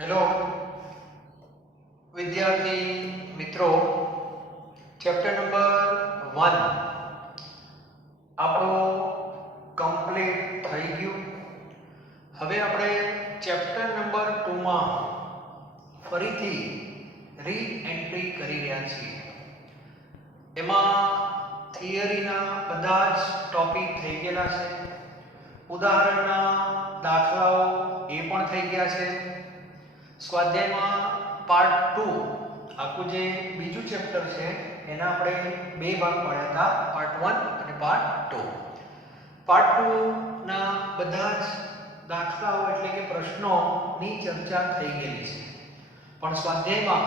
Hello વિદ્યાર્થી મિત્રો, chapter number 1 આપણો કમ્પ્લીટ થઈ ગયું. હવે આપણે ચેપ્ટર નંબર 2 માં ફરીથી રીએન્ટ્રી કરી રહ્યા છીએ. એમાં થિયરીના બધા જ ટોપિક થઈ ગયેલા છે, ઉદાહરણના દાખલાઓ એ પણ થઈ ગયા છે. સ્વાધ્યાયમાં પાર્ટ 2 આખું જે બીજું ચેપ્ટર છે એના આપણે બે ભાગ પાડ્યા હતા, પાર્ટ 1 અને પાર્ટ 2. પાર્ટ 2 ના બધા જ દાખલાઓ એટલે કે પ્રશ્નોની ચર્ચા થઈ ગયેલી છે, પણ સ્વાધ્યાયમાં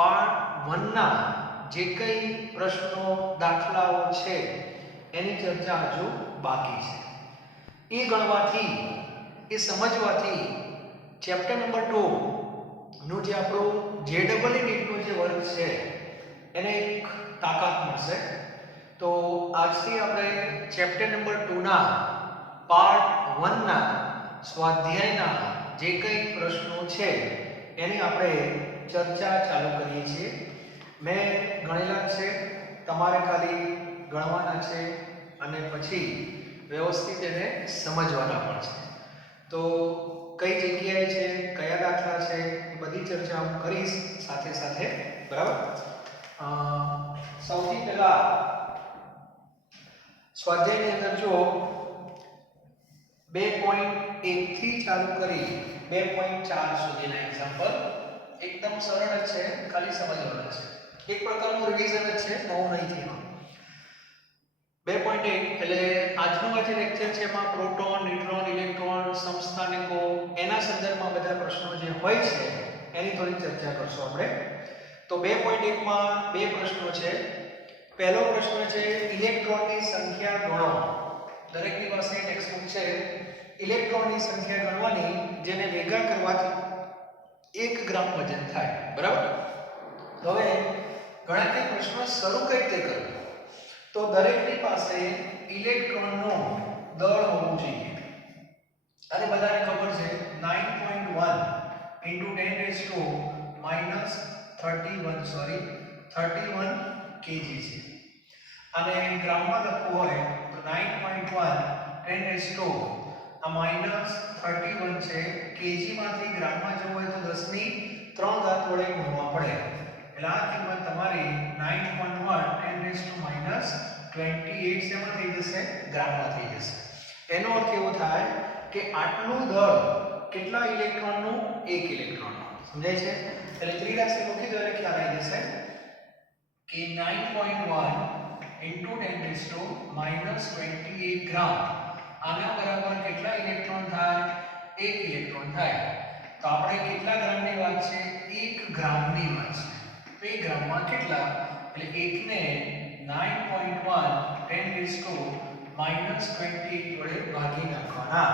પાર્ટ 1 ના જે કંઈ પ્રશ્નો દાખલાઓ છે એની ચર્ચા હજુ બાકી છે. એ ગણવાથી, એ સમજવાથી ચેપ્ટર નંબર 2 નું જે આપણું JEE નીટનું જે વર્ક છે એને એક તાકાત મળશે. તો આજથી આપણે ચેપ્ટર નંબર 2 ના પાર્ટ 1 ના સ્વાધ્યાયના જે કંઈ પ્રશ્નો છે એની આપણે ચર્ચા ચાલુ કરીએ છીએ. મેં ગણેલા છે, તમારે ખાલી ગણવાના છે અને પછી વ્યવસ્થિત એને સમજવાના પણ છે. તો કઈ જગ્યાએ છે, કયા દાખલા છે, એ બધી ચર્ચા હું કરીશ સાથે સાથે, બરાબર. સૌથી પહેલા સ્વાધ્યાયની અંદર જો 2.1 થી ચાલુ કરી 2.4 સુધીના એક્ઝામ્પલ એકદમ સરળ જ છે, ખાલી સમજવાના છે. એક પ્રકારનું રિવિઝન જ છે, નવું નહીં થયું. 2.1 એટલે આજનું આ જે લેક્ચર છે એમાં પ્રોટોન, ન્યુટ્રોન, ઇલેક્ટ્રોન, સમસ્થાનિકો એના સંદર્ભમાં બધા પ્રશ્નો જે હોય છે એની થોડી ચર્ચા કરશું આપણે. તો 2.1 માં બે પ્રશ્નો છે. પહેલો પ્રશ્ન છે ઇલેક્ટ્રોનની સંખ્યા ગણો. દરેકની પાસે ટેક્સ્ટબુક છે. ઇલેક્ટ્રોનની સંખ્યા ગણવાની, જેને ભેગા કરવાથી 1 ગ્રામ વજન થાય, બરાબર. તો હવે ગણતરી પ્રશ્ન શરૂ કઈ રીતે કરવો? તો દરેકની પાસે ઇલેક્ટ્રોનનું દળ હોવું જોઈએ. અને બધાને ખબર છે 9.1 × 10⁻31 kg છે. અને ગ્રામમાં લખવું હોય તો 9.1 × -31 છે. kg માંથી ગ્રામમાં જવું હોય તો 10⁻³ વડે ગુણવા પડે. એટલે આ કિંમત તમારી 9.1 × 10⁻28 શેમાં થઈ જશે? ગ્રામમાં થઈ જશે. એનો અર્થ એવો થાય કે આટલું દળ કેટલા ઇલેક્ટ્રોનનું? 1 ઇલેક્ટ્રોનનું. સમજાય છે? એટલે ત્રિરાશી મૂકી દો એટલે ખ્યાલ આવી જશે કે 9.1 × 10⁻28 ગ્રામ આના બરાબર કેટલા ઇલેક્ટ્રોન થાય? 1 ઇલેક્ટ્રોન થાય. તો આપણે કેટલા ગ્રામની વાત છે? 1 ગ્રામની વાત છે. તો 1 ગ્રામમાં કેટલા? એટલે 1 ને 9.1 × 10⁻28 વડે ભાગી નાખવાના.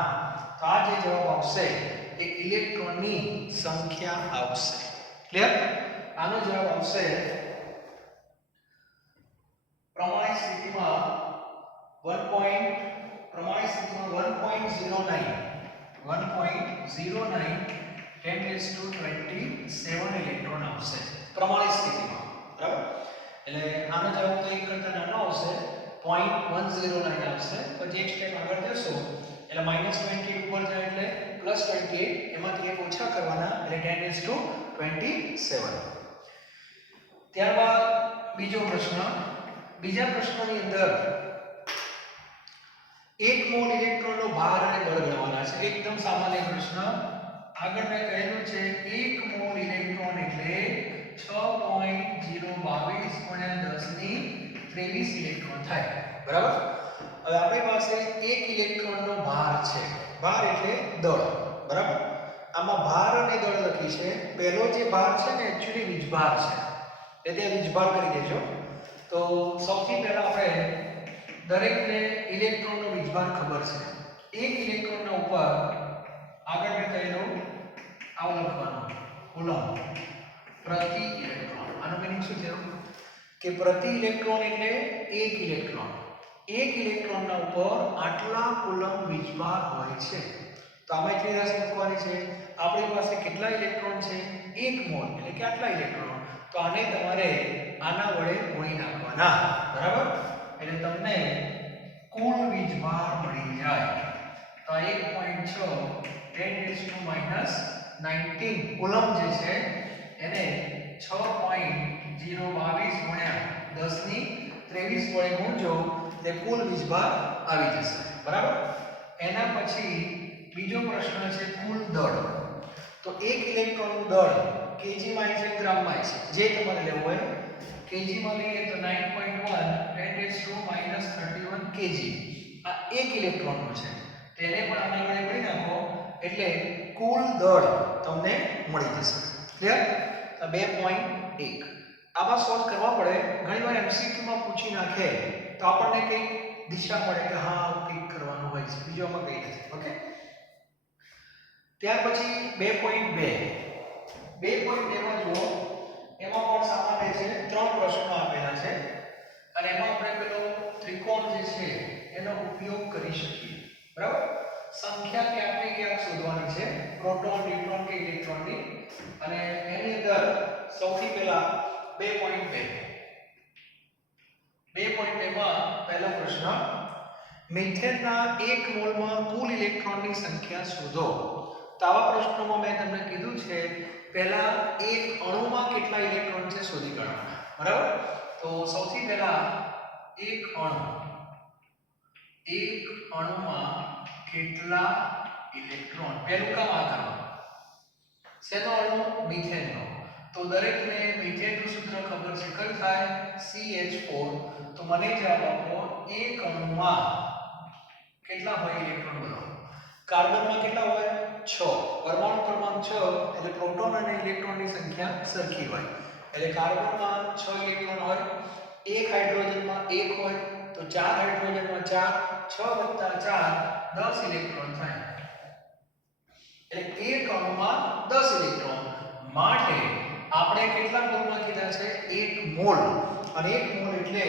તો આ જે જવાબ આવશે એ ઇલેક્ટ્રોનની સંખ્યા આવશે. ક્લિયર? આનો જવાબ આવશે પ્રમાણિત સ્થિતિમાં 1.09 10⁻27 ઇલેક્ટ્રોન આવશે પ્રમાણિત સ્થિતિમાં, બરાબર. એટલે આનો જવાબ તો 1 કરતા નાનો આવશે, 0.109 આવશે. પછી એક સ્ટેપ આગળ જશો એટલે -28 ઉપર જાય એટલે +28, એમાંથી એક ઓછા કરવાના એટલે 10⁻27. ત્યારબાદ બીજો પ્રશ્ન. બીજા પ્રશ્નની અંદર 1 મોલ ઇલેક્ટ્રોનનો ભાર અને બળ ગણવાના છે. એકદમ સામાન્ય પ્રશ્ન. આગળ મેં કહેલું છે 1 મોલ ઇલેક્ટ્રોન એટલે 6.022 × 10⁻23 ઇલેક્ટ્રોન થાય, બરાબર. હવે આપણી પાસે 1 ઇલેક્ટ્રોનનો ભાર છે. ભાર એટલે દળ, બરાબર. આમાં ભાર અને દળ લખી છે. પહેલો જે ભાર છે ને એક્ચ્યુઅલી વીજભાર છે, એટલે વીજભાર કરી દેજો. તો સૌથી પહેલા આપણે દરેકને ઇલેક્ટ્રોનનો વીજભાર ખબર છે. 1 ઇલેક્ટ્રોનના ઉપર આગળ મેં કહેલું આવું લખવાનું કુલમ પ્રતિ ઇલેક્ટ્રોન. આનો મીનિંગ શું થયો કે પ્રતિ ઇલેક્ટ્રોન એટલે 1 ઇલેક્ટ્રોન. 1 ઇલેક્ટ્રોનના ઉપર આટલા કુલમ વીજભાર હોય છે. તો આમાં એટલી રાશિ મૂકવાની છે. આપણી પાસે કેટલા ઇલેક્ટ્રોન છે? 1 મોલ એટલે કે આટલા ઇલેક્ટ્રોન. તો આને તમારે આના વડે ગુણી નાખવાના, બરાબર? એટલે તમને કુલ વીજભાર મળી જાય. તો આ 1.6 10⁻⁻19 કુલમ જે છે એને 6.022 ગુણ્યા 10⁻23 વડે ગુણજો એટલે કુલ વીજભાર આવી જશે, બરાબર? એના પછી બીજો પ્રશ્ન છે કુલ દળ. તો એક ઇલેક્ટ્રોનનું દળ કેજીમાં છે ગ્રામમાં છે, જે તમારે લેવું હોય. કેજીમાં લઈએ તો 9.1 10⁻31 કેજી. આ એક ઇલેક્ટ્રોનનું છે, તેને પણ આના વડે ગુણી નાખો એટલે કુલ દળ તમને મળી જશે. ક્લિયર? 2.1. આમાં સોલ્વ કરવા પડે. ઘણીવાર એમસીક્યુમાં પૂછી નાખે તો આપણને કંઈક દિશા મળે કે હા આવું કંઈક કરવાનું હોય છે, બીજો આમાં કંઈ નથી. ઓકે, ત્યાર પછી 2.2. 2.2 માં જુઓ, એમાં પણ સામાન્ય છે, 3 પ્રશ્નો આપેલા છે અને એમાં આપણે પેલો ત્રિકોણ જે છે એનો ઉપયોગ કરી શકીએ, બરાબર? સંખ્યા ક્યાંકને ક્યાંક શોધવાની છે, પ્રોટોન, ન્યુટ્રોન કે ઇલેક્ટ્રોનની. અને એની અંદર સૌથી પહેલા 2.2 માં પહેલો પ્રશ્ન, મિથેનના 1 મોલમાં કુલ ઇલેક્ટ્રોનની સંખ્યા શોધો. તો આવા પ્રશ્નોમાં મેં તમને કીધું છે પહેલા એક અણુમાં કેટલા ઇલેક્ટ્રોન છે શોધી કાઢવાના, બરાબર? તો સૌથી પહેલા એક અણુમાં કેટલા ઇલેક્ટ્રોન, પહેલું કામ આ કરવાનું. શેનો અણુ? મિથેનનો. તો દરેકને મિથેનનું સૂત્ર ખબર છે, કયું થાય? CH4. તો મને જવાબ આપો, એક અણુમાં કેટલા હોય ઇલેક્ટ્રોન? બોલો. કાર્બનમાં કેટલા હોય? 6. પરમાણુ ક્રમાંક 6 એટલે પ્રોટોન અને ઇલેક્ટ્રોનની સંખ્યા સરખી હોય. એટલે કાર્બનમાં 6 ઇલેક્ટ્રોન હોય, એક હાઇડ્રોજનમાં 1 હોય, તો 4 હાઇડ્રોજનમાં 4, 6 + 4 10 ઇલેક્ટ્રોન થાય. એટલે એક અણુમાં 10 ઇલેક્ટ્રોન. માટે આપણે કેટલા મોલમાં કીધા છે? 1 મોલ. અને 1 મોલ એટલે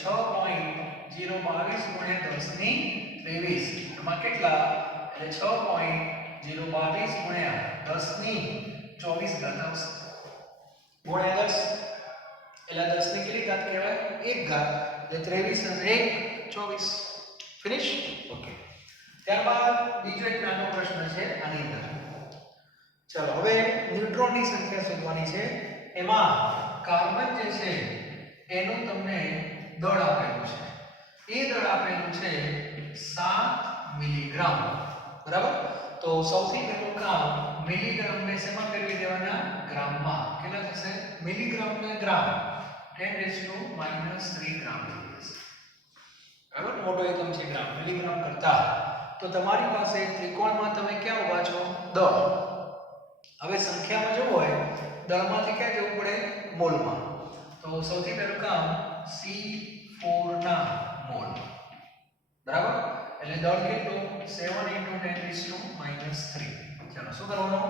6.022 ગુણ્યા 10⁻23. એમાં કેટલા? એટલે 6.022 ગુણ્યા 10⁻24 આવશે. ગુણ્યા 10 એટલે 10 ની કેટલી ઘાત કહેવાય? 1 ઘાત. એટલે 23 અને 1 24. ફિનિશ? ઓકે. ત્યારબાદ બીજો એક નાનો પ્રશ્ન છે આની અંદર. ચલો હવે ન્યુટ્રોનની સંખ્યા શોધવાની છે. એમાં કાર્બન જે છે એનું તમને દળ આપેલું છે. એ દળ આપેલું છે 7 મિલીગ્રામ, બરાબર? તો સૌથી પહેલું કામ મિલીગ્રામને શેમાં ફેરવી દેવાના? ગ્રામમાં. કેટલા થશે? મિલીગ્રામને ગ્રામ 10⁻³ ગ્રામ થઈ જશે, બરાબર? મોટો એકમ છે ગ્રામ, મિલીગ્રામ કરતા. તો તમારી પાસે ત્રિકોણમાં તમે ક્યાં ઊભા છો? દળ. હવે સંખ્યામાં જવું હોય દળમાંથી ક્યાં જવું પડે? મોલમાં. તો સૌથી પહેલું કામ C4 ના મોલ, બરાબર? એટલે દળ કેટલું? 7 × 10⁻³ ચાલો શું કરવાનું?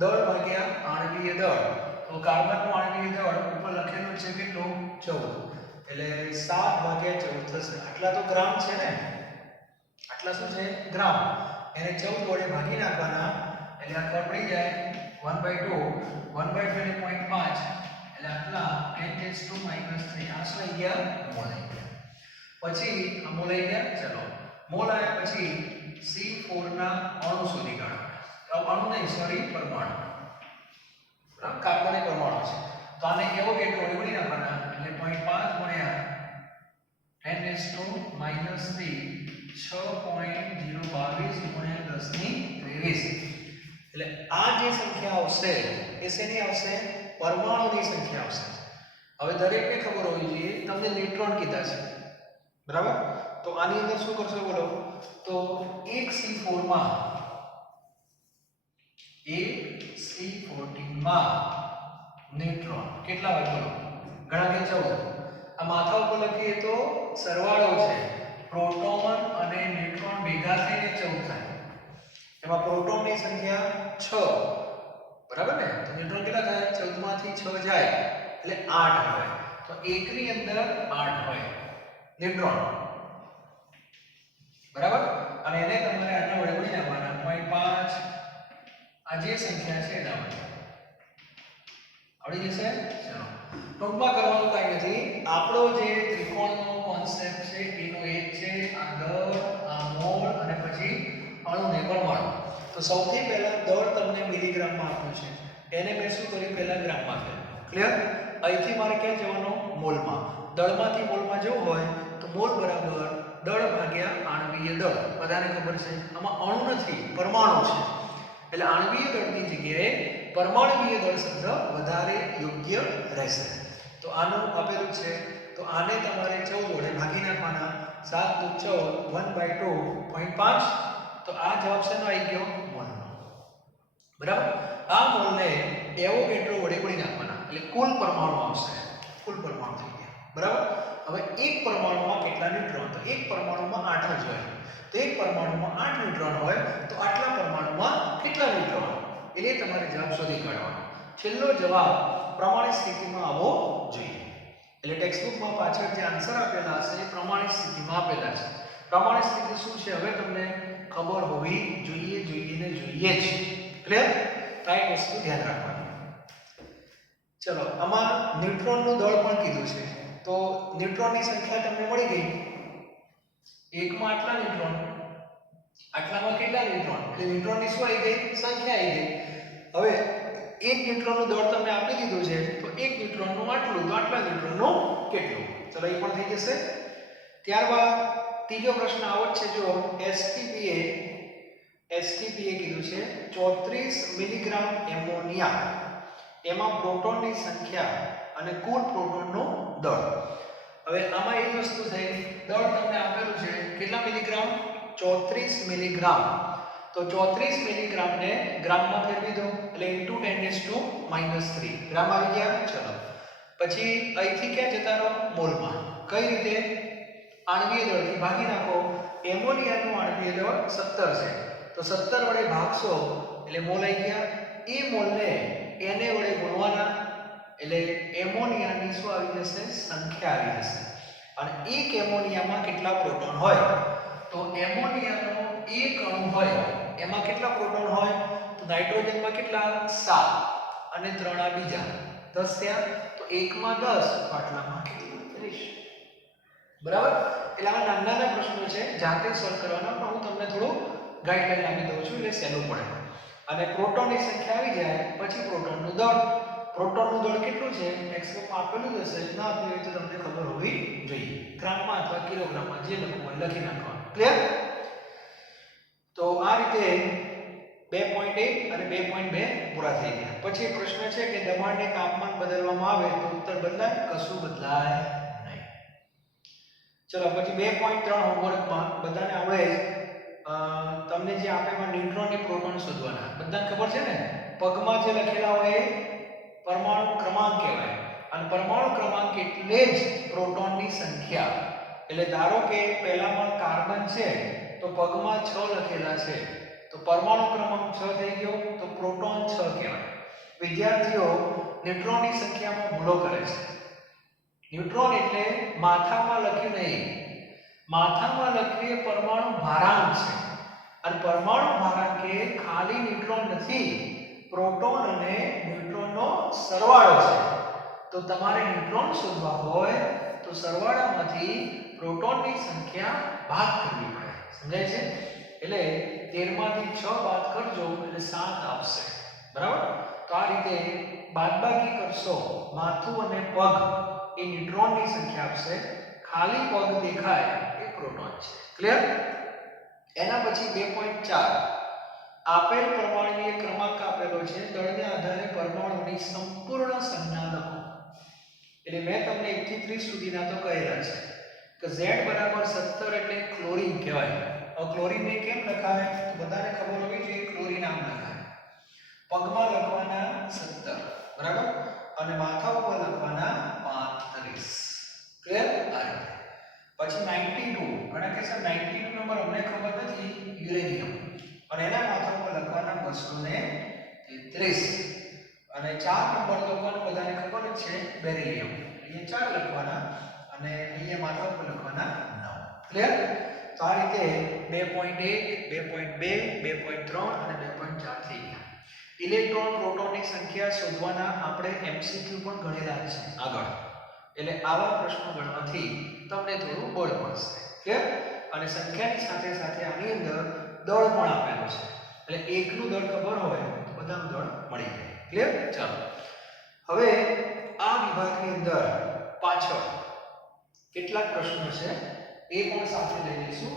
દળ ભાગ્યા આણ્વીય દળ. તો કાર્બનનું આણ્વીય દળ ઉપર લખેલું છે કેટલું? 14. એટલે 7/14 થશે. આટલા તો ગ્રામ છે ને, આટલા શું છે? ગ્રામ. એને 14 વડે ભાગી નાખવાના એટલે આ ખબર પડી જાય 1/2 1/2 એટલે 0.5 એટલે આટલા 10⁻³ આ શું આવી ગયા? મોલ આવી ગયા. પછી આ મોલ આવી ગયા. ચલો મોલ આવ્યા પછી C4 ના અણુ શોધી કાઢો. અણુ નહીં, સોરી, પરમાણુ. બરાબર? કાર્બન એ પરમાણુ છે. તો આને કેવો કેટલો ઉડી નાખવાના એટલે 0.5 ગુણ્યા 10⁻³ 6.022 ગુણ્યા 10⁻23. એટલે આ જે સંખ્યા આવશે એ શેની આવશે? પરમાણુની સંખ્યા આવશે. હવે દરેકને ખબર હોવી જોઈએ, તમને ન્યુટ્રોન કીધા છે, બરાબર? તો આની અંદર શું કરશો બોલો? તો એક C14 માં ન્યુટ્રોન કેટલા હોય બોલો? ઘણા કે 14. આ માથા ઉપર લખીએ તો સરવાળો છે. પ્રોટોન અને ન્યુટ્રોન ભેગા થઈને 14 થાય. એમાં પ્રોટોનની સંખ્યા 6, બરાબર ને? તો ન્યુટ્રોન કેટલા થાય? 14 માંથી 6 જાય એટલે 8 હોય. તો એકની અંદર 8 હોય ન્યુટ્રોન, બરાબર? અને એને તમારે આના વડે ગુણી નાખવાના 0.5 આ જે સંખ્યા છે એના વડે આવડી જશે. ચલો ટૂંકમાં કરવાનું કાંઈ નથી, આપણો જે ત્રિકોણનો કોન્સેપ્ટ છે એનો એક છે આ દળ, આ મોલ અને પછી અણુને પરમાણુ. તો સૌથી પહેલા દળ તમને મિલીગ્રામમાં આપ્યું છે, એને મેં શું કર્યું પહેલા ગ્રામમાં ફેરવ્યું. ક્લિયર? અહીંથી મારે ક્યાં જવાનું? મોલમાં. દળમાંથી મોલમાં જવું હોય તો મોલ બરાબર દળ ભાગ્યા આણ્વીય દળ. બધાને ખબર છે આમાં અણુ નથી, પરમાણુ છે, એટલે આણ્વીય દળની જગ્યાએ પરમાણુવીય દળ શબ્દ વધારે યોગ્ય રહેશે. તો આનું આપેલું છે, તો આને તમારે 14 વડે ભાગી નાખવાના. 7 * 14 1/2 0.5. તો આ જવાબ શેનો આવી ગયો? મોલનો. બરાબર? આ મોલને એવોગેડ્રો વડે ગુણી નાખવાના એટલે કુલ પરમાણુ આવશે. કુલ પરમાણુ થઈ ગયા. બરાબર? હવે એક પરમાણુમાં કેટલા ન્યુટ્રોન? તો એક પરમાણુમાં 8 જ હોય. તો એક પરમાણુમાં 8 ન્યુટ્રોન હોય તો આટલા પરમાણુમાં કેટલા ન્યુટ્રોન? એટલે તમારે જવાબ શોધી કાઢવાનો. છેલ્લો જવાબ પ્રમાણિત સ્થિતિમાં આવવો જોઈએ. એટલે ટેક્સ્ટબુકમાં પાછળ જે આન્સર આપેલા હશે એ પ્રમાણિત સ્થિતિમાં આપેલા છે. પ્રમાણિત સ્થિતિ શું છે હવે તમને ખબર હોવી જોઈએ જ. ક્લિયર? તો આ વસ્તુ ધ્યાન રાખવાની. ચલો આમાં ન્યુટ્રોનનું દળ પણ કીધું છે. તો ન્યુટ્રોનની સંખ્યા તમને મળી ગઈ. એકમાં આટલા ન્યુટ્રોન, આટલામાં કેટલા ન્યુટ્રોન? એટલે ન્યુટ્રોનની શું આવી ગઈ? સંખ્યા આવી ગઈ. હવે એક ન્યુટ્રોનનું દળ તમને આપી દીધું છે, તો એક ન્યુટ્રોનનું આટલું, તો આટલા ન્યુટ્રોનનું કેટલું? ચલો એ પણ થઈ જશે. ત્યારબાદ ત્રીજો પ્રશ્ન આવો જ છે. જો એસટીપીએ કીધું છે 34 મિલીગ્રામ એમોનિયા, એમાં પ્રોટોનની સંખ્યા અને કુલ પ્રોટોનનું દળ. હવે આમાં એક વસ્તુ થઈ, દળ તમને આપેલું છે કેટલા મિલીગ્રામ? 34 મિલીગ્રામ. તો 34 મિલીગ્રામને ગ્રામમાં ફેરવી દો એટલે * 10⁻³ ગ્રામ આવી ગયા. ચલો પછી અહીંથી ક્યાં જતા રહો? મોલમાં. કઈ રીતે? આણ્વીય દળથી ભાગી નાખો. એમોનિયાનું આણ્વીય દળ 17 છે, તો 17 વડે ભાગશો એટલે મોલ આવી ગયા. એ મોલને એને વડે ગુણવાના એટલે એમોનિયાની શું આવી જશે? સંખ્યા આવી જશે. અને એક એમોનિયામાં કેટલા પ્રોટોન હોય? તો એમોનિયાનો એક અણુ હોય એમાં કેટલા પ્રોટોન હોય? તો નાઇટ્રોજનમાં કેટલા? 7 અને 3 આ બીજા 10 થયા. તો એકમાં 10, તો આટલામાં કેટલું? 30. બરાબર? એટલે આ નાના પ્રશ્નો છે, જાતે સોલ્વ કરવાના, પણ હું તમને થોડું ગાઈડલાઈન આપી દઉં છું એટલે સહેલું પડે. અને પ્રોટોનની સંખ્યા આવી જાય પછી પ્રોટોનનું દળ. પ્રોટોનનું દળ કેટલું છે? ટેક્સ્ટબુકમાં આપેલું જ હશે, ના આપ્યું હોય તો તમને ખબર હોવી જોઈએ. ગ્રામમાં અથવા કિલોગ્રામમાં જે લખવું હોય લખી નાખવાનું. ક્લિયર? તો આ રીતે 2.1 અને 2.2 પૂરા થઈ ગયા. પછી પ્રશ્ન છે કે દબાણને તાપમાન બદલવામાં આવે તો ઉત્તર બદલાય? કશું બદલાય નહીં. ચલો પછી 2.3 હોમવર્કમાં બધાને આવડે તમને જે આપેમાં ન્યુટ્રોન અને પ્રોટોન શોધવાના. બધાને ખબર છે ને? પગમાં જે લખેલા હોય પરમાણુ ક્રમાંક કહેવાય. અને પરમાણુ ક્રમાંક એટલે જ પ્રોટોનની સંખ્યા. એટલે ધારો કે પહેલામાં કાર્બન છે તો પગમાં 6 લખેલા છે, તો પરમાણુ ક્રમાંક 6 થઈ ગયો, તો પ્રોટોન 6 કહેવાય. વિદ્યાર્થીઓ ન્યુટ્રોનની સંખ્યામાં ભૂલો કરે છે. ન્યુટ્રોન એટલે માથામાં લખ્યું નહીં, માથામાં લખીએ પરમાણુ ભારાંક છે. અને પરમાણુ ભારાંક એ ખાલી ન્યુટ્રોન નથી, પ્રોટોન અને ન્યુટ્રોનનો સરવાળો છે. તો તમારે ન્યુટ્રોન શોધવા હોય તો સરવાળામાંથી પ્રોટોનની સંખ્યા બાદ કરવી પડે. સમજાય છે? એટલે 13 માંથી 6 બાદ કરજો એટલે 7 આવશે. બરાબર? તો આ રીતે બાદબાકી કરશો, માથું અને પગ એ ન્યુટ્રોનની સંખ્યા આપશે, ખાલી પગ દેખાય એ પ્રોટોન છે. ક્લિયર? એના પછી 2.4 આપેલ પરમાણુય ક્રમાંક આપેલો છે, દળને આધારે પરમાણુની સંપૂર્ણ સંજ્ઞા લખો. એટલે મેં તમને 1 થી 30 સુધીના તો કહેલા છે કે Z બરાબર 17 એટલે ક્લોરીન કહેવાય. હવે ક્લોરીનને કેમ લખાય? તો બધાને ખબર હોવી જોઈએ ક્લોરીન આમ લખાય. પગમાં લખવાના 17, બરાબર? અને માથા ઉપર લખવાના 35. ક્લિયર? આ રીતે. પછી 92, ઘણા કહેશે 92 નંબર અમને ખબર નથી, યુરેનિયમ. અને એના માથા ઉપર લખવાના 233. અને 4 નંબર લખવાનું બધાને ખબર જ છે, બેરિલિયમ. અહીંયા 4 લખવાના અને અહીંયા માથા ઉપર લખવાના 9. ક્લિયર? તો આ રીતે 2.1 2.2 2.3 અને 2.4 થઈ ગયા. ઇલેક્ટ્રોન પ્રોટોનની સંખ્યા શોધવાના આપણે એમસીક્યુ પણ ગણેલા છે આગળ, એટલે આવા પ્રશ્નો ગણવાથી તમને થોડું બળ મળશે. ક્લિયર? અને સંખ્યાની સાથે સાથે આની અંદર દળ પણ આપેલું છે, એટલે એકનું દળ ખબર હોય તો બધાનું દળ મળી જાય. ક્લિયર? ચાલો હવે આ વિભાગની અંદર પાછળ કેટલાક પ્રશ્નો છે એ પણ સાથે લઈ લઈશું.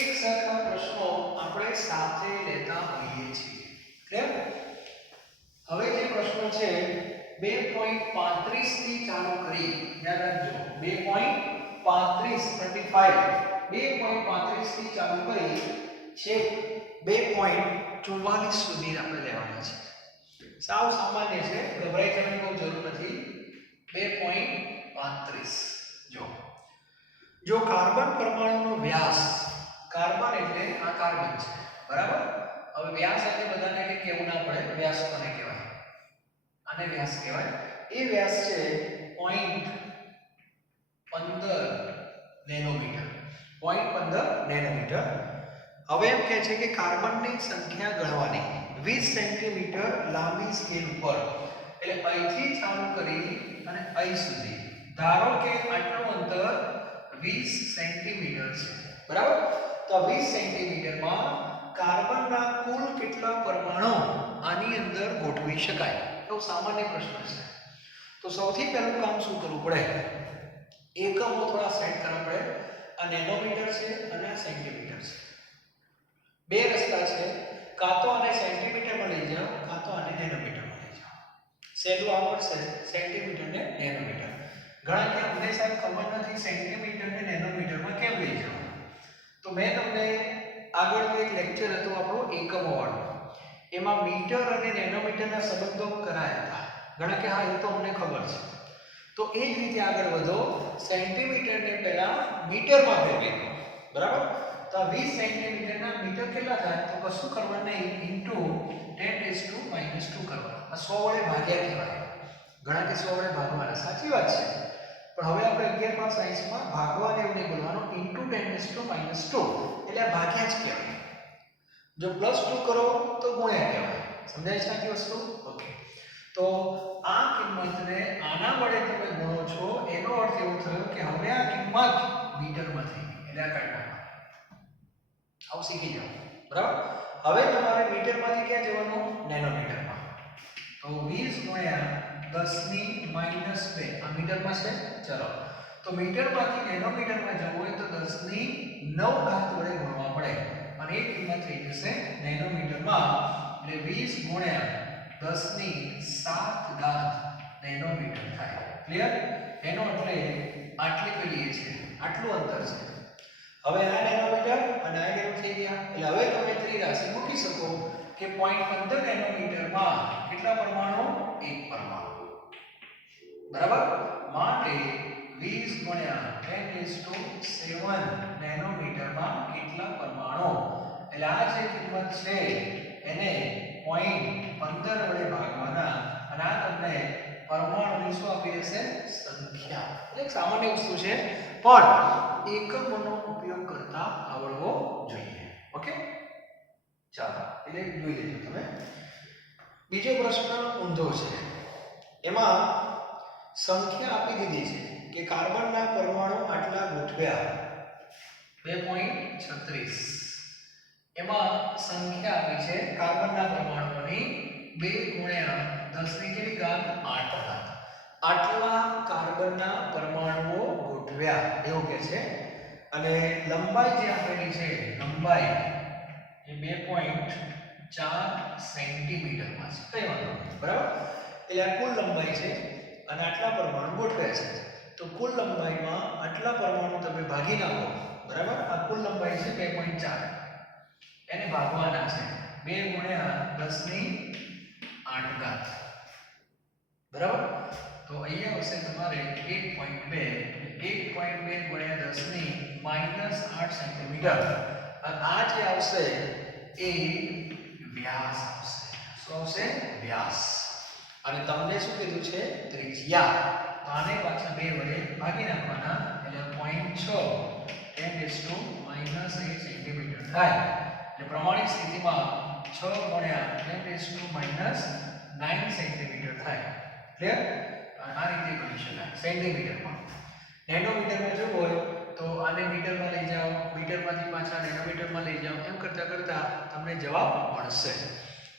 એક સરખા પ્રશ્નો આપણે સાથે લેતા હોઈએ છીએ. ક્લિયર? હવે જે પ્રશ્નો છે 2.35 થી ચાલુ કરી, યાદ રાખજો 2.35 થી ચાલુ કરી છે 2.44 સુધી આપણે લેવાના છે. સાવ સામાન્ય છે, ગભરાઈ જવાની કોઈ જરૂર નથી. 2.35 જો કાર્બન પરમાણુનો વ્યાસ, કાર્બન એટલે આ કાર્બન છે બરાબર. હવે વ્યાસ એટલે બધાને કે કેવું ના પડે, વ્યાસ કોને કહેવાય? આને વ્યાસ કહેવાય. એ વ્યાસ છે 0.15 નેનોમીટર. 0.15 નેનોમીટર. હવે એમ કહે છે કે કાર્બનની સંખ્યા ગણવાની 20 સેન્ટીમીટર લાંબી સ્કેલ ઉપર, એટલે અહીંથી ચાલુ કરી અને અહીં સુધી ધારો કે આટલું અંતર 20 સેન્ટીમીટર છે બરાબર. તો 20 સેન્ટીમીટરમાં કાર્બનના કુલ કેટલા પરમાણુ આની અંદર ગોઠવી શકાય? તો સામાન્ય પ્રશ્ન છે. તો સૌથી પહેલું કામ શું કરવું પડે? એકમો થોડા સેટ કરવા પડે. આ નેનોમીટર છે અને આ સેન્ટીમીટર છે. બે રસ્તા છે, કાં તો આને સેન્ટીમીટરમાં લઈ જાઓ, કાં તો આને નેનોમીટરમાં લઈ જાઓ. સહેલું આવડશે સેન્ટીમીટર ને નેનોમીટર. ઘણા કે અમને સાહેબ ખબર નથી સેન્ટીમીટર ને નેનોમીટરમાં કેમ લઈ જાઓ. તો મેં તમને આગળ એક લેક્ચર હતું આપણો એકમો વાળો, એમાં મીટર અને નેનોમીટરના સંબંધો કરાયા હતા. ઘણા કે હા એ તો અમને ખબર છે. તો એ જ રીતે આગળ વધો, સેન્ટીમીટરને પહેલા મીટરમાં ફેરવી દો બરાબર. તો 20 સેન્ટીમીટરના મીટર કેટલા થાય? તો કશું કરવાનું નહીં, ઇન્ટુ 10⁻² કરવાનું. આ 100 વડે ભાગ્યા કહેવાય. ઘણા કે 100 વડે ભાગવાના, સાચી વાત છે. પણ હવે આપણે 11મા સાયન્સમાં ભાગવાને એવું નહીં બોલવાનું, ઇન્ટુ 10⁻², એટલે આ ભાગ્યા જ કહેવાય. જો +2 કરો તો ગુણ્યા કહેવાય. સમજાય છે આખી વસ્તુ? ઓકે. તો આ કિંમતને આના વડે તમે ગુણો છો, એનો અર્થ એવો થયો કે હવે આ કિંમત મીટરમાં થઈ ગઈ, એટલે આ કાઢી નાખો. આવું શીખી જાઓ બરાબર. હવે તમારે મીટરમાંથી ક્યાં જવાનું? નેનોમીટરમાં. તો 20 ગુણ્યા 10⁻², આ મીટરમાં છે. ચલો, તો મીટરમાંથી નેનોમીટરમાં જવું હોય તો 10⁹ વડે ગુણવા પડે, અને એ કિંમત થઈ જશે નેનોમીટરમાં. એટલે 20 ગુણ્યા 10⁷ નેનોમીટર થાય. ક્લિયર? એનો એટલે આટલી પેલી છે, આટલું અંતર છે. હવે આ નેનોમીટર અને આ નેનો થઈ ગયા, એટલે હવે તમે ત્રિરાશિ મૂકી શકો કે 0.15 નેનોમીટરમાં કેટલા પરમાણુ? એક પરમાણુ બરાબર. માટે 20 ગુણ્યા 10⁷ નેનોમીટરમાં કેટલા પરમાણુ? એટલે આ જે કિંમત છે એને 0.15 વડે ભાગવાના, અને આ તમને પરમાણુની શું આપી દેશે? સંખ્યા. એટલે એક સામાન્ય વસ્તુ છે, પણ એકમોનો ઉપયોગ કરતા આવડવો જોઈએ. ઓકે, ચાલો એટલે જોઈ લેજો તમે. બીજો પ્રશ્ન ઊંધો છે. એમાં સંખ્યા આપી દીધી છે કે કાર્બનના પરમાણુ આટલા ગોઠવ્યા 2.36. એમાં સંખ્યા આપી છે કાર્બનના પરમાણુઓની 2 ગુણ્યા 10⁸ આટલા કાર્બનના પરમાણુઓ ગોઠવ્યા એવું કહે છે. અને લંબાઈ જે આપેલી છે, લંબાઈ એ 2.4 સેન્ટીમીટરમાં છે. કઈ વાંધો નહીં બરાબર. એટલે આ કુલ લંબાઈ છે અને આટલા પરમાણુ ગોઠવ્યા છે. તો કુલ લંબાઈમાં આટલા પરમાણુ તમે ભાગી નાખો બરાબર. આ કુલ લંબાઈ છે 2.4, એને ભાગવાના છે 2 ગુણ્યા 10⁸ બરાબર. તો અહીંયા હશે તમારે 1.2 ગુણ્યા 10⁻⁸ સેન્ટીમીટર. અને આ જે આવશે એ વ્યાસ આવશે. શું આવશે? વ્યાસ. અને તમને શું કીધું છે? ત્રિજ્યા. આને પાછા 2 વડે ભાગી નાખવાના, એટલે 0.6 10⁻⁷ માઈનસ 8 સેન્ટીમીટર થાય. એટલે પ્રમાણિત સ્થિતિમાં 6 ગુણ્યા 10 માઈનસ 9 સેન્ટીમીટર થાય. ક્લિયર? આ રીતે કરી શકાય સેન્ટીમીટરમાં. નેનોમીટરમાં જવું હોય તો આને મીટરમાં લઈ જાઓ, મીટરમાંથી પાછા નેનોમીટરમાં લઈ જાઓ, એમ કરતા કરતા તમને જવાબ મળશે.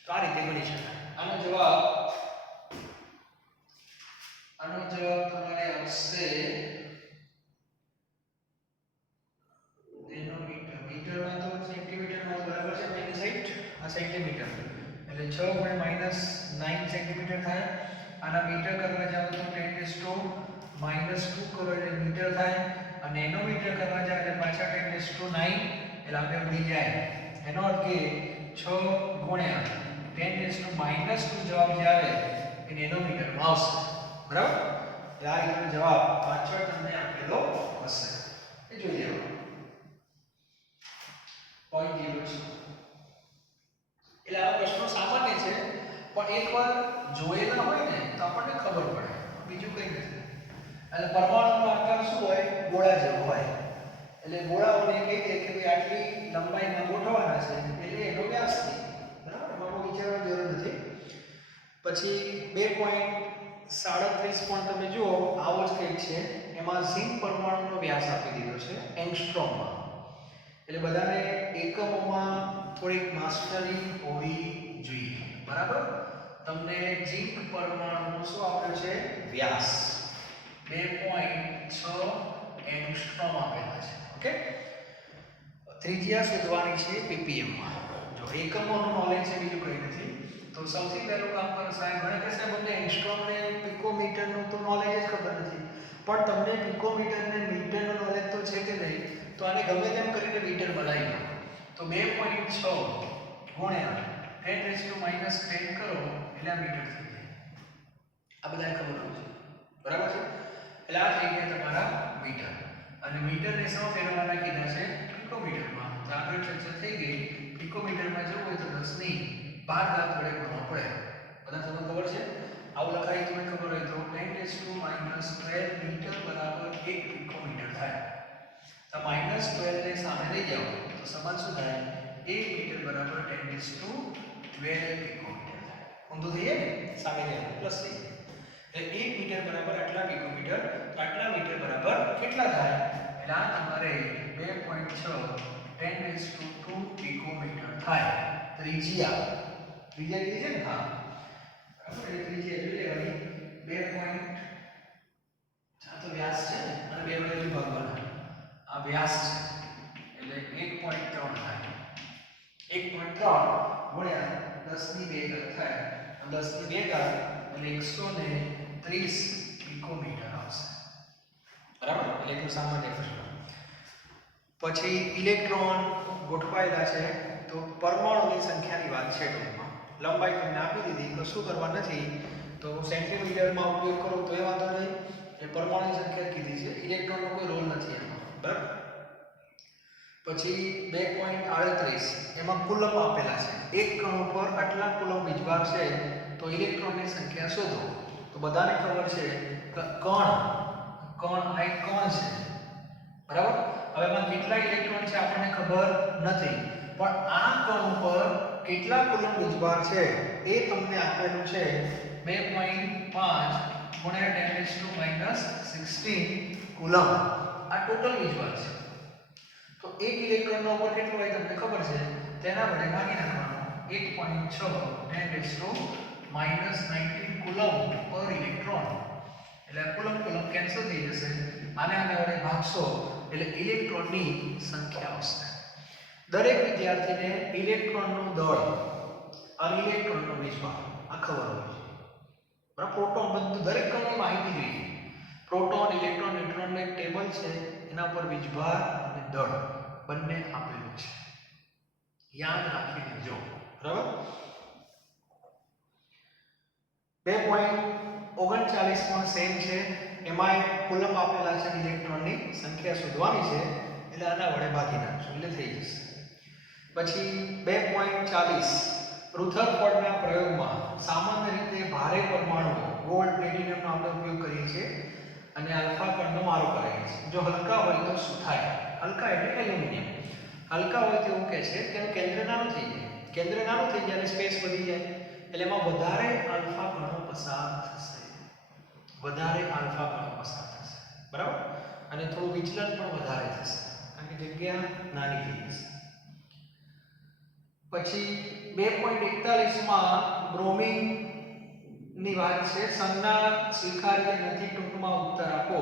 તો આ રીતે કરી શકાય. આનો જવાબ તમારે આવશે નેનોમીટર. મીટરમાં તો સેન્ટીમીટરમાં બરાબર છે -8, આ સેન્ટીમીટર એટલે 6 ગુણ્યા માઈનસ 9 સેન્ટીમીટર થાય. આના મીટર કરવા જાવ તો 10⁻² કરો એટલે મીટર થાય. અને નેનોમીટર કરવા જાવ એટલે પાછા 10⁹ એટલે આપણે ઉડી જાય. એનો અર્થ કે 6 ગુણ્યા 10⁻² જવાબ જે આવે એ નેનોમીટરમાં આવશે. બરાબર? એટલે આ રીતનો જવાબ પાછળ તમને આપેલો હશે. એ જોઈ લેવાનું. 0.06. એટલે આ પ્રશ્નો સામાન્ય છે, પણ એકવાર જોયેલા હોય ને તો આપણને ખબર પડે. બીજું કંઈ નથી. એટલે પરમાણુનો આકાર શું હોય? ગોળા જેવો હોય. એટલે ગોળાઓને કહી દે કે ભાઈ આટલી લંબાઈમાં ગોઠવવાના છે એટલે એનો વ્યાસ છે. બરાબર? એમાં વિચારવાની જરૂર નથી. પછી 2.37 પણ તમે જુઓ આવો જ કંઈક છે. એમાં ઝિંક પરમાણુનો વ્યાસ આપી દીધો છે એંગસ્ટ્રોમમાં. એટલે બધાને એકમોમાં થોડીક માસ્ટરી હોવી જોઈએ. બરાબર? તમને ઝિંક પરમાણુનો શું આપ્યો છે? વ્યાસ 2.6 એંગસ્ટ્રોમ આપેલા છે. ઓકે? ત્રિજ્યા શોધવાની છે ppm માં. જો એકમોનું નોલેજ છે, બીજું કંઈ નથી. તો સૌથી પહેલું કામ કરો સાહેબ, ઘણા કે સાહેબ મને એંગસ્ટ્રોમ ને પિકોમીટરનું તો નોલેજ જ ખબર નથી, પણ તમને પિકોમીટર ને મીટરનું નોલેજ તો છે કે નહીં? તો આને ગમે તેમ કરીને મીટર બનાવી દો. તો 2.6 ગુણ્યા 10⁻⁻10 કરો એટલે આ મીટર થઈ જાય. આ બધાને ખબર હોય છે. બરાબર છે? એટલે આ થઈ ગયા તમારા મીટર. અને મીટરને સૌ ફેરવવાના કીધા છે પિકોમીટરમાં. તો આગળ ચર્ચા થઈ ગઈ. પિકોમીટરમાં જવું હોય તો 10 ની 12 ઘાત વડે ગુણવા પડે. બધા તમને ખબર છે? આવું લખાય તમને ખબર હોય તો 10⁻12 મીટર બરાબર 1 પિકોમીટર થાય. તો -12 ને સામે લઈ જાઓ તો સમાન શું થાય? 1 મીટર બરાબર 10⁻12 પિકોમીટર થાય. ઊંધું થઈ જાય ને? સામે લઈ જાઓ પ્લસ થઈ જાય. એટલે 1 મીટર બરાબર આટલા પિકોમીટર. તો આટલા મીટર બરાબર કેટલા થાય? એટલે આ તમારે 2.6 10⁻² પિકોમીટર થાય. ત્રિજ્યા કીધી છે ને? હા, બરાબર. એટલે ત્રિજ્યા જોઈ લેવાની 2. આ તો વ્યાસ છે ને, અને 2 વડે ભાગવાના. આ વ્યાસ છે એટલે 1.3 થાય. 1.3 ગુણ્યા 10 ની 2 ઘાત થાય. 10 ની 2 ઘાત એટલે 130 પિકોમીટર આવશે. બરાબર? એટલે એટલું સામાન્ય પ્રશ્ન. પછી ઇલેક્ટ્રોન ગોઠવાયેલા છે તો પરમાણુની સંખ્યાની વાત છે. ટૂંકમાં લંબાઈ તમને આપી દીધી, તો શું કરવા નથી. તો સેન્ટીમીટરમાં ઉપયોગ કરો તો એ વાંધો નહીં. એ પરમાણુની સંખ્યા કીધી છે, ઇલેક્ટ્રોનનો કોઈ રોલ નથી એમાં. બરાબર? પછી 2.38 એમાં કુલમ આપેલા છે. એક કણ ઉપર આટલા કુલમ વીજભાર છે તો ઇલેક્ટ્રોનની સંખ્યા શોધો. તો બધાને ખબર છે કે કણ આ એક કણ છે. બરાબર? હવે એમાં કેટલા ઇલેક્ટ્રોન છે આપણને ખબર નથી, પણ આ કણ ઉપર કેટલા કુલમ વીજભાર છે એ તમને આપેલું છે. 2.5 ગુણ્યા 10⁻16 કુલમ આ ટોટલ વીજભાર છે. તો એક ઇલેક્ટ્રોનનો ઉપર કેટલું હોય તમને ખબર છે, તેના વડે ભાગી નાખવાનું. 1.6 10⁻19 કુલમ પર ઇલેક્ટ્રોન. એટલે કુલમ કેન્સલ થઈ જશે. આને વડે ભાગશો એટલે ઇલેક્ટ્રોનની સંખ્યા આવશે. દરેક વિદ્યાર્થીને ઇલેક્ટ્રોનનું દળ અને ઇલેક્ટ્રોનનો વીજભાર આ ખબર હોવી જોઈએ. બરાબર? પ્રોટોન બધું દરેક કણની માહિતી જોઈએ. પ્રોટોન, ઇલેક્ટ્રોન, ન્યુટ્રોનનું એક ટેબલ છે, એના ઉપર વીજભાર અને દળ બંને આપેલું છે. યાદ રાખી લેજો. બરાબર? 2.39 પણ સેમ છે. એમાં કુલમ આપેલા છે, ઇલેક્ટ્રોનની સંખ્યા શોધવાની છે એટલે આના વડે ભાગી નાખશો એટલે થઈ જશે. પછી 2.40 રુથરફોર્ડના પ્રયોગમાં સામાન્ય રીતે ભારે પરમાણુઓ ગોલ્ડ, પ્લેટિનમનો આપણે ઉપયોગ કરીએ છીએ અને આલ્ફા કણનો મારો કરાવીએ છીએ. જો હલકા હોય તો શું થાય? હલકા એટલે એલ્યુમિનિયમ હલકા હોય તો એવું કહે છે કે એનું કેન્દ્ર નાનું થઈ જાય. કેન્દ્ર નાનું થઈ જાય અને સ્પેસ વધી જાય એટલે એમાં વધારે આલ્ફા કણો પસાર થશે. વધારે આલ્ફા કણો પસાર થશે. બરાબર? અને થોડું વિચલન પણ વધારે થશે કારણ કે જગ્યા નાની થઈ જશે. પછી 2.41 માં બ્રોમિન ની વાત છે. સંજ્ઞા સ્વીકાર્ય નથી ટૂંકમાં ઉત્તર આપો.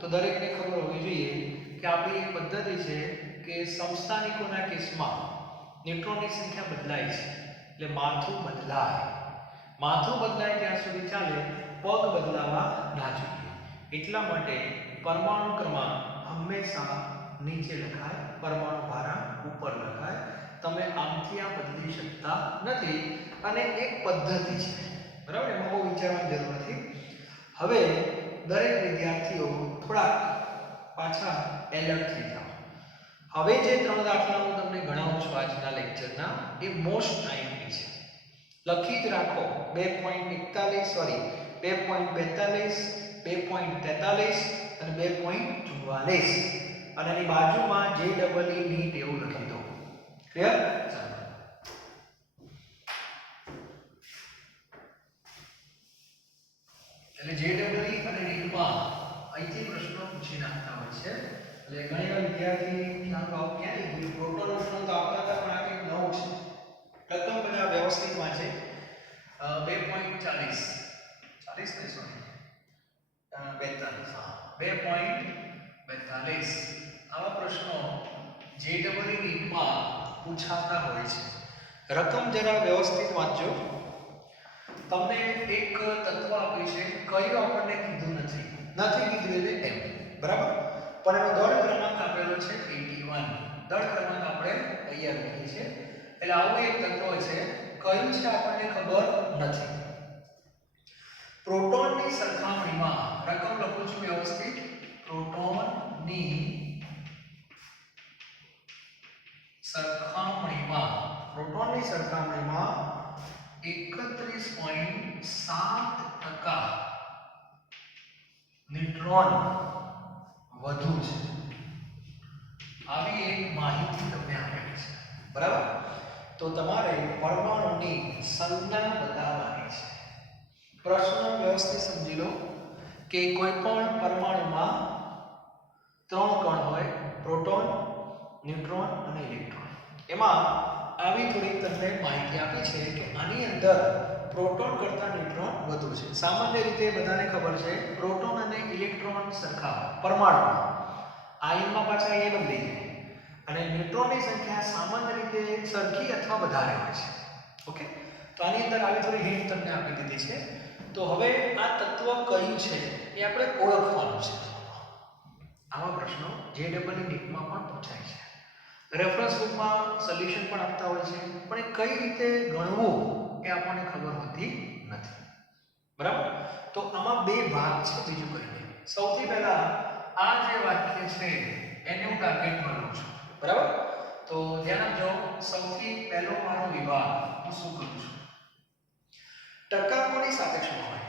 તો દરેકને ખબર હોવી જોઈએ કે આપણી એક પદ્ધતિ છે કે સમસ્થાનિકોના કેસમાં ન્યુટ્રોનની સંખ્યા બદલાય છે એટલે માથું બદલાય. માથું બદલાય ત્યાં સુધી ચાલે, પગ બદલાવા ના જોઈએ. એટલા માટે પરમાણુ ક્રમાંક હંમેશા નીચે લખાય, પરમાણુ ભારાંક ઉપર લખાય. તમે આમથી આ બદલી શકતા નથી અને એક પદ્ધતિ છે. બરાબર? એમાં બહુ વિચારવાની જરૂર નથી. હવે દરેક વિદ્યાર્થીઓ થોડાક પાછા એલર્ટ થઈ જાઓ. હવે જે 3 દાખલા હું તમને ગણાવું છું આજના લેક્ચરના એ મોસ્ટ આઈએમપી છે. લખી જ રાખો. 2.41 સોરી 2.42 2.43 અને 2.44 અને એની બાજુમાં જે ડબલ ઈ નીટ એવું લખી દો. ક્લિયર? ચાલો. એટલે જે ડબલ ઈ અને નીટમાં અહીંથી પ્રશ્નો પૂછી નાખતા હોય છે. એટલે ઘણીવાર વિદ્યાર્થી ધ્યાન આપ ક્યાં ગયું પ્રોટોન ન્યુટ્રોન તો આપતા હતા પણ આ કંઈક નવું છે. રકમ બધા વ્યવસ્થિત વાંચે. 2.40 40 ને સોરી 42 હા 2.42 આવા પ્રશ્નો જે ડબલ ઈ નીટમાં પૂછાતા હોય છે. રકમ જરા વ્યવસ્થિત વાંચજો. તમને એક તત્વ આપ્યું છે, કયું આપણને કીધું નથી કીધું એટલે એમ. બરાબર? પણ એનો દળ ક્રમાંક આપેલો છે 81. દળ ક્રમાંક આપણે અહીંયા લખીએ છીએ. એટલે આવું એક તત્વ છે, કયું છે આપણને ખબર નથી. પ્રોટોનની સરખામણીમાં રકમ લખું છું વ્યવસ્થિત. પ્રોટોનની સરખામણીમાં 31.7% ન્યુટ્રોન વધુ છે. આવી એક માહિતી તમને આપેલી છે. બરાબર? તો તમારે પરમાણુની સંજ્ઞા બતાવવાની છે. પ્રશ્ન વ્યવસ્થિત સમજી લો કે કોઈ પણ પરમાણુમાં 3 કણ હોય, પ્રોટોન, ન્યુટ્રોન અને ઇલેક્ટ્રોન. એમાં આવી થોડીક તમને માહિતી આપી છે કે આની અંદર પ્રોટોન કરતા ન્યુટ્રોન વધુ છે. સામાન્ય રીતે બધાને ખબર છે પ્રોટોન અને ઇલેક્ટ્રોન સરખા પરમાણુમાં આયનમાં પાછા એ બદલી જાય અને ન્યુટ્રોનની સંખ્યા સામાન્ય રીતે સરખી અથવા વધારે હોય છે. ઓકે? તો આની અંદર આવી થોડી હિન્ટ તમને આપી દીધી છે. તો હવે આ તત્વ કયું છે એ આપણે ઓળખવાનું છે. આવા પ્રશ્નો જે ડબલ ઈ નીટમાં પણ પૂછાય છે. રેફરન્સ બુકમાં સોલ્યુશન પણ આપતા હોય છે, પણ એ કઈ રીતે ગણવું એ આપણને ખબર હોતી નથી. બરાબર? તો આમાં બે ભાગ છે, બીજું કંઈ નહીં. સૌથી પહેલા આ જે વાક્ય છે એને હું ટાર્ગેટમાં લઉં છું. બરાબર? તો ધ્યાન આપજો. સૌથી પહેલો મારો વિભાગ હું શું કરું છું? ટકા કોની સાપેક્ષમાં હોય?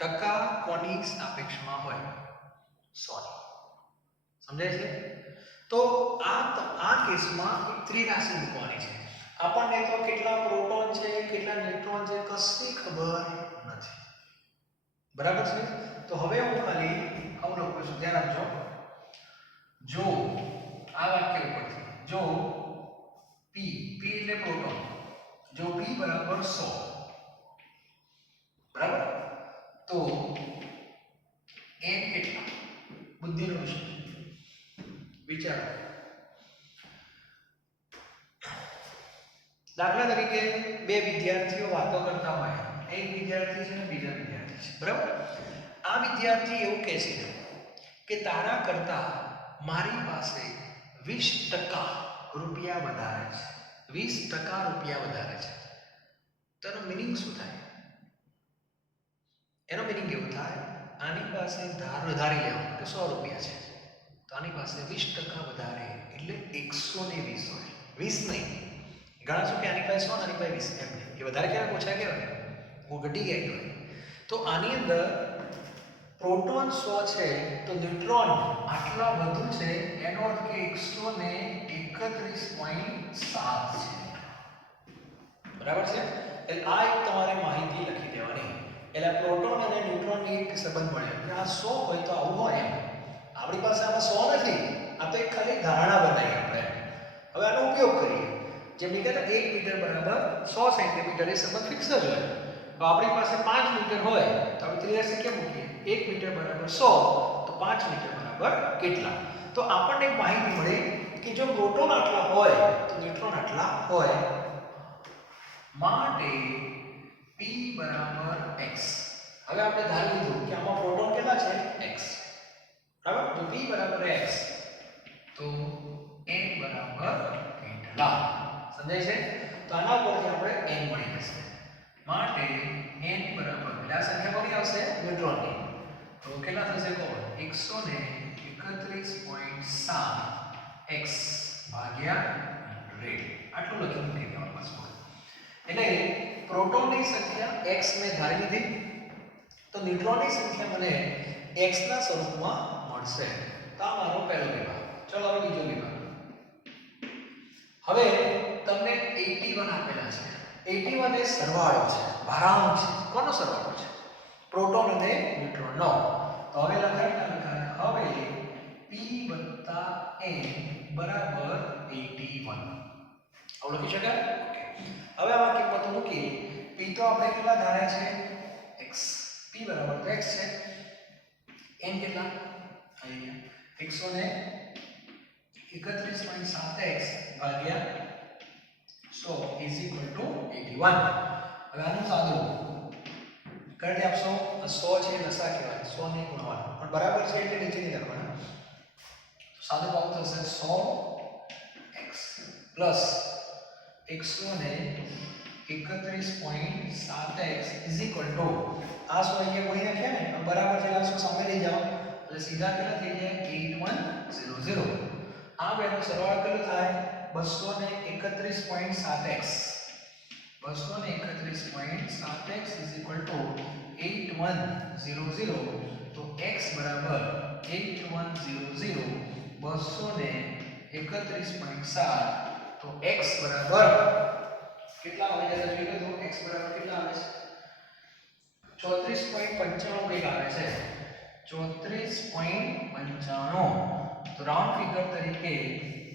ટકા કોની સાપેક્ષમાં હોય? સોરી. સમજાય છે? તો આ કેસમાં એક ત્રિરાશિ મૂકવાની છે. આપણને તો કેટલા પ્રોટોન છે, કેટલા ન્યુટ્રોન છે કશી ખબર નથી. બરાબર છે? તો હવે હું ખાલી આવું લખું છું. ધ્યાન આપજો. જો આ વાક્ય ઉપરથી જો P એટલે પ્રોટોન, જો P બરાબર 100, બરાબર? તો n કેટલા? બુદ્ધિનો વિષય. વિચારો. દાખલા તરીકે બે વિદ્યાર્થીઓ વાતો કરતા હોય. એક વિદ્યાર્થી છે અને બીજા વિદ્યાર્થી છે. બરાબર? આ વિદ્યાર્થી એવું કહે છે કે તારા કરતા મારી પાસે 20% રૂપિયા વધારે છે. 20% રૂપિયા વધારે છે. તો એનો મીનિંગ શું થાય? એનો મીનિંગ એવું થાય, આની પાસે ધાર વધારી લેવાનું કે 100 રૂપિયા છે, તો આની પાસે 20% વધારે એટલે 120 હોય. 20 નહીં. ઘણા શું કે આની પાસે 100 આની પાસે 20, એમ નહીં. એ વધારે કહેવાય ઓછા કહેવાય? હું ઘટી ગયા કહેવાય. તો આની અંદર પ્રોટોન 100 છે તો ન્યુટ્રોન આટલા વધુ છે, એનો અર્થ કે 131.7 છે. બરાબર છે? એટલે આ એક તમારે માહિતી લખી દેવાની. એટલે પ્રોટોન અને ન્યુટ્રોનની એક સંબંધ મળ્યો કે આ 100 હોય તો આવું હોય એમ. આપણી પાસે આમાં 100 નથી, આ તો એક ખાલી ધારણા બનાવી આપણે. હવે આનો ઉપયોગ કરીએ. જેમ કે 1 મીટર બરાબર 100 સેન્ટીમીટર એ સંબંધ ફિક્સ જ હોય. તો આપણી પાસે 5 મીટર હોય તો આપણે ત્રિરાશી કેમ મૂકીએ? 1 મીટર બરાબર 100 તો 5 મીટર બરાબર કેટલા? તો આપણને એક માહિતી મળી કે જો પ્રોટોન આટલા હોય તો ન્યુટ્રોન આટલા હોય. માટે P બરાબર x. હવે આપણે ધારી લીધું કે આમાં પ્રોટોન કેટલા છે? x. બરાબર? તો P બરાબર x તો n બરાબર કેટલા? સમજાય છે? તો આના પરથી આપણે n મળી જશે. માટે n બરાબર કેટલા સંખ્યા કોની આવશે? ન્યુટ્રોનની. તો કેટલા થશે કહો? 131.7 x ભાગ્યા 100. આટલું લખી મૂકી દેવાનું બસ. એટલે પ્રોટોનની સંખ્યા x મેં ધારી લીધી, તો ન્યુટ્રોનની સંખ્યા મને x ના સ્વરૂપમાં મળશે. તો આ મારો પહેલો વિભાગ. ચલો હવે બીજો વિભાગ. હવે તમને 81 આપેલા છે. 81 એ સરવાળો છે, ભારાંક છે. કોનો સરવાળો છે? પ્રોટોન અને ન્યુટ્રોનનો. તો હવે લખાય. હવે p n બરાબર 81. આવું લખી શકાય? હવે આમાં કિંમતો મૂકી. p તો આપણે કેટલા ધાર્યા છે? x. p બરાબર તો x છે. n કેટલા? અહીંયા 131.7x ભાગ્યા 100 is equal to 81. હવે આનું સાદું કરી દે આપશો. 100 છે લસા કહેવાય, 100 ને ગુણવાનું, પણ બરાબર છે એટલે નીચે નહીં લખવાના. તો સાદું ભાગ થશે 100x plus 131.7x is equal to આ 100 અહીંયા કોઈ નાખ્યા ને, બરાબર છે આ 100 સામે લઈ જાઓ એટલે સીધા કેટલા થઈ જાય? 8100. આ બેનો સરવાળો કેટલો થાય? 231.7x. 231.7x is equal to 8100. તો x બરાબર 8100 231.7. તો x બરાબર કેટલા આવે છે? જોઈ લો. x બરાબર કેટલા આવે છે? 34.95 કંઈક આવે છે. 34.95. તો રાઉન્ડ ફિગર તરીકે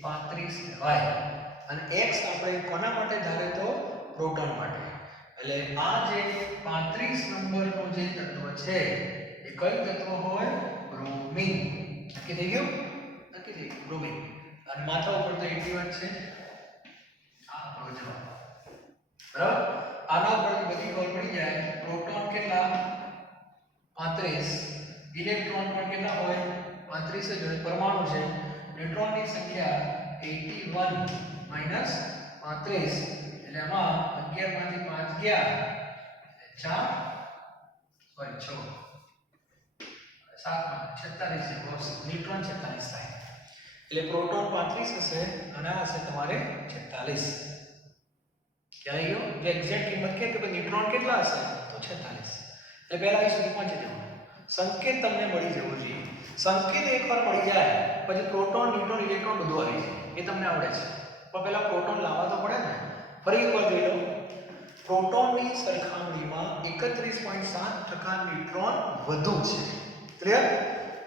35 લેવાય. અને x આપણે કોના માટે ધારે? તો પ્રોટોન માટે. એટલે આ જે 35 નંબરનો જે તત્વ છે એ કયું તત્વ હોય? બ્રોમિન. નક્કી થઈ ગયું? નક્કી થઈ ગયું. બ્રોમિન. અને માથા ઉપર તો 81 છે. આ આપણો જવાબ. બરાબર? આના પરથી બધી ખબર પડી જાય. પ્રોટોન કેટલા? 35. ઇલેક્ટ્રોન પણ કેટલા હોય? 35 જ હોય. પરમાણુ છે. ન્યુટ્રોનની સંખ્યા 81 માઈનસ 35 એટલે આમાં 11 માંથી 5 ગયા 4 સોરી 6 7 46 છે. બોક્સ ન્યુટ્રોન 46 થાય. એટલે પ્રોટોન 35 હશે અને આ હશે તમારે 46. ખ્યાલ આવ્યો? જે એક્ઝેક્ટ કિંમત કે ન્યુટ્રોન કેટલા હશે? તો 46. એટલે પહેલા એ સુધી પહોંચી જવાનું. સંકેત તમને મળી જવો જોઈએ. સંકેત એકવાર મળી જાય પછી પ્રોટોન, ન્યુટ્રોન, ઇલેક્ટ્રોન બધું આવી જાય. એ તમને આવડે છે. પણ પહેલા પ્રોટોન લાવવા તો પડે ને. ફરી એકવાર જોઈ લો. પ્રોટોનની સરખામણીમાં 31.7% ન્યુટ્રોન વધુ છે. ક્લિયર?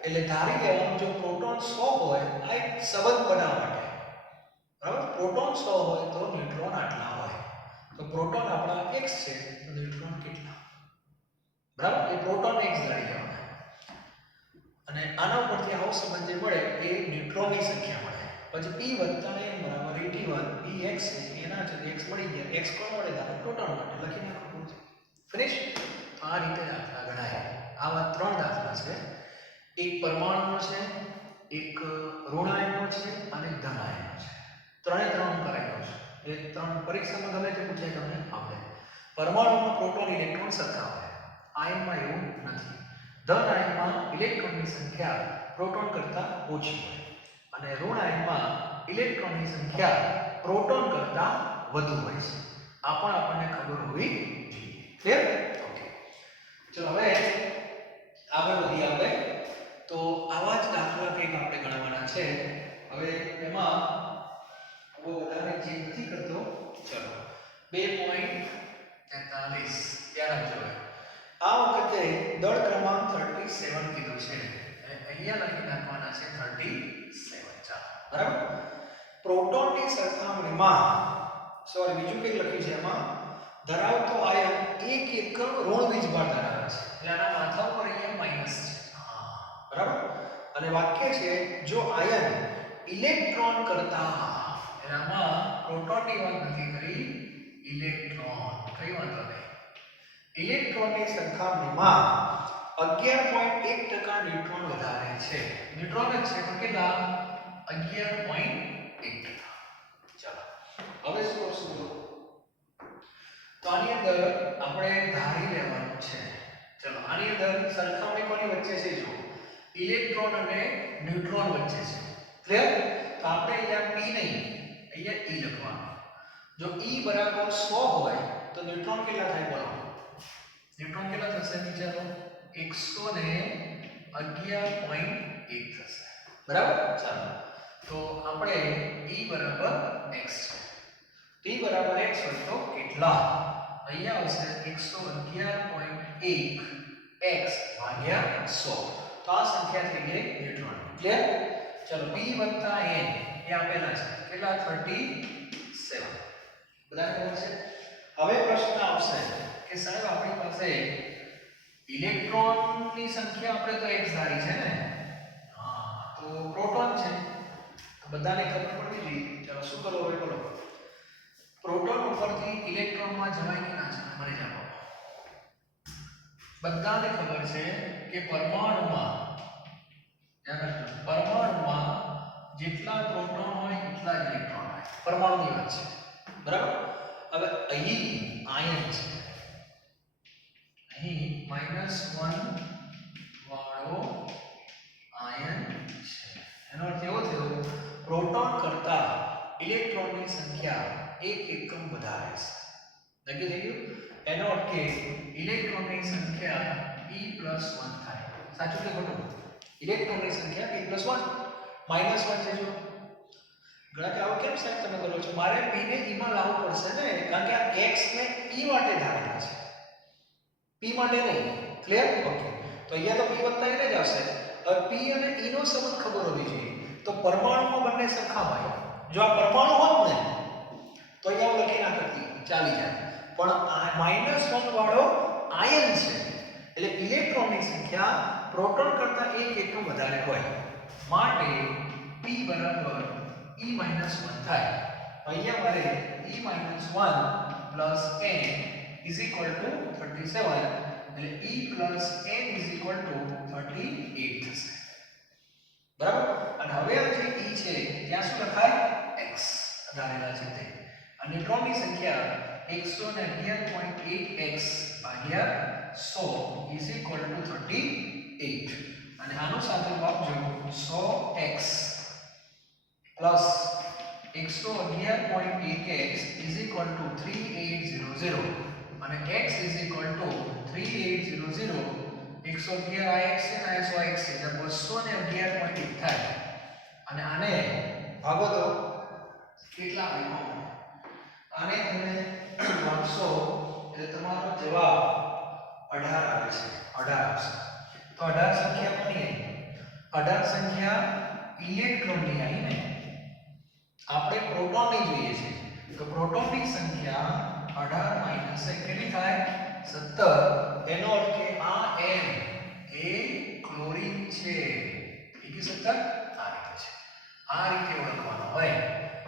એટલે ધારી લેવાનું જો પ્રોટોન 100 હોય આ એક સંબંધ બનાવવા માટે. બરાબર? પ્રોટોન 100 હોય તો ન્યુટ્રોન આટલા હોય. તો પ્રોટોન આપણા x છે તો ન્યુટ્રોન કેટલા? બરાબર? એ પ્રોટોન x ધારી લેવાના. અને આના ઉપરથી આવો સંબંધ જે મળે એ ન્યુટ્રોનની સંખ્યા મળે. પછી p n બરાબર 81. p x છે એના છે x મળી ગયા. x કોણ મળે? ધારો પ્રોટોન માટે. લખી નાખો. ફિનિશ? આ રીતે દાખલા ગણાય. આવા 3 દાખલા છે. એક પરમાણુનો છે, એક ઋણ આયનનો છે અને ધન આયનનો છે. ત્રણે ત્રણ કરાયેલો છે. એ ત્રણ પરીક્ષામાં ગમે તે પૂછાય તમને આવડે. પરમાણુમાં પ્રોટોન ઇલેક્ટ્રોન સરખા હોય. આયનમાં એવું નથી. ધન આયનમાં ઇલેક્ટ્રોનની સંખ્યા પ્રોટોન કરતાં ઓછી હોય અને ઋણ આયનમાં ઇલેક્ટ્રોનની સંખ્યા પ્રોટોન કરતાં વધુ હોય છે. આ પણ આપણને ખબર હોવી જોઈએ. ક્લિયર? ઓકે. ચલો હવે આગળ વધીએ આપણે. તો આવા જ દાખલા કંઈક આપણે ગણવાના છે. હવે એમાં બહુ વધારે ચેન્જ નથી કરતો. ચલો 2.43 ધ્યાન આપજો. આ વખતે દળ ક્રમાંક 37 કીધું છે. અહીંયા લખી નાખવાના છે 37. ચાલો બરાબર. પ્રોટોનની સરખામણીમાં સોરી બીજું કંઈક લખ્યું છે એમાં ધરાવતો આયન એક એકમ ઋણ વીજભાર ધરાવે છે. એટલે આના માથા ઉપર અહીંયા માઈનસ છે. બરાબર. અને વાક્ય છે જો આયન ઇલેક્ટ્રોન કરતા એનામાં પ્રોટોનની વાત નથી કરી, ઇલેક્ટ્રોન કઈ વાંધો નહીં. ઇલેક્ટ્રોનની સરખામણીમાં 11.1% ન્યુટ્રોન વધારે છે. ન્યુટ્રોન જ છે પણ કેટલા? 11.1%. ચાલો હવે શું કરશું? તો આની અંદર આપણે ધારી લેવાનું છે. ચલો આની અંદર સરખામણી કોની વચ્ચે છે? જો ઇલેક્ટ્રોન અને ન્યુટ્રોન વચ્ચે છે. ક્લિયર? તો આપણે અહીંયા p નહીં અહીંયા e લખવાનું. જો e બરાબર 100 હોય તો ન્યુટ્રોન કેટલા થાય બોલો? ન્યુટ્રોન કેટલા થશે વિચારો? 111.1 થશે. બરાબર. ચાલો તો આપણે e બરાબર x છે. t બરાબર x હોય તો કેટલા? અહીંયા આવશે 111.1 x ભાગ્યા 100. તો આ સંખ્યા થઈ ગઈ ન્યુટ્રોન. ક્લિયર? ચલો p n એ આપેલા છે કેટલા? 37. બધાને ખબર છે? હવે પ્રશ્ન આવશે કે સાહેબ આપણી પાસે ઇલેક્ટ્રોનની સંખ્યા આપણે તો x ધારી છે ને, હા, તો પ્રોટોન છે તો બધાને ખબર પડી ગઈ. ચલો શું કરો હવે? બોલો પ્રોટોન ઉપરથી ઇલેક્ટ્રોનમાં જવાય કે ના જવાય? મને જણાવો. બધાને ખબર છે કે પરમાણુમાં પરમાણુમાં જેટલા પ્રોટોન હોય એટલા ઇલેક્ટ્રોન હોય. પરમાણુની વાત છે. બરાબર. હવે અહીં આયન છે, અહીં -1 વાળો આયન છે. એનો અર્થ એવો થયો પ્રોટોન કરતા ઇલેક્ટ્રોનની સંખ્યા એક એકમ વધારે છે. નક્કી થઈ ગયું? એનો અર્થ કે ઇલેક્ટ્રોનની સંખ્યા p+1 થાય. સાચું કે ખોટું? ઇલેક્ટ્રોનની સંખ્યા p+1 -1 છે. જો ઘણા કે આવું કેમ સાહેબ તમે કરો છો? મારે p ને e માં લાવવું પડશે ને, કારણ કે આ x ને e માટે ધારેલા છે, p માટે નહીં. ક્લિયર? ઓકે. તો અહીંયા તો p વત્તા એને જ આવશે. હવે p અને e નો સંબંધ ખબર હોવી જોઈએ. તો પરમાણુમાં બંને સરખા હોય. જો આ પરમાણુ હોત ને તો અહીંયા હું લખી નાખતી ચાલી જાય. પણ -1 વાળો આયન છે એટલે ઇલેક્ટ્રોનની સંખ્યા પ્રોટોન કરતા એક એકમ વધારે હોય માટે p બરાબર e-1 થાય. અહીંયા મારે e-1 + n = 37 એટલે e + n = 38 થશે. બરાબર. અને હવે આ જે e છે ત્યાં શું લખાય? x ધારેલા છે તે. અને ન્યુટ્રોનની સંખ્યા 111.8x ભાગ્યા 100 = 38. અને આનો સાદુરૂપ આપજો 100x + 111.8x = 3800 અને x = 3800. 111 આ x છે ને આ 100x છે એટલે 211.8 થાય. અને આને ભાગો તો કેટલા આવ્યો? આને તમે ભાગશો એટલે તમારો જવાબ 18 આવે છે. 18 આવશે. તો 18 સંખ્યા કોની આવી? 18 સંખ્યા ઇલેક્ટ્રોનની આવી ને. આપણે પ્રોટોનની જોઈએ છે તો પ્રોટોનની સંખ્યા 18 - 1 કેટલી થાય? 17. એનો અર્થ કે આ n એ ક્લોરીન છે. એ કે 17 આ રીતે છે. આ રીતે ઓળખવાનો હોય.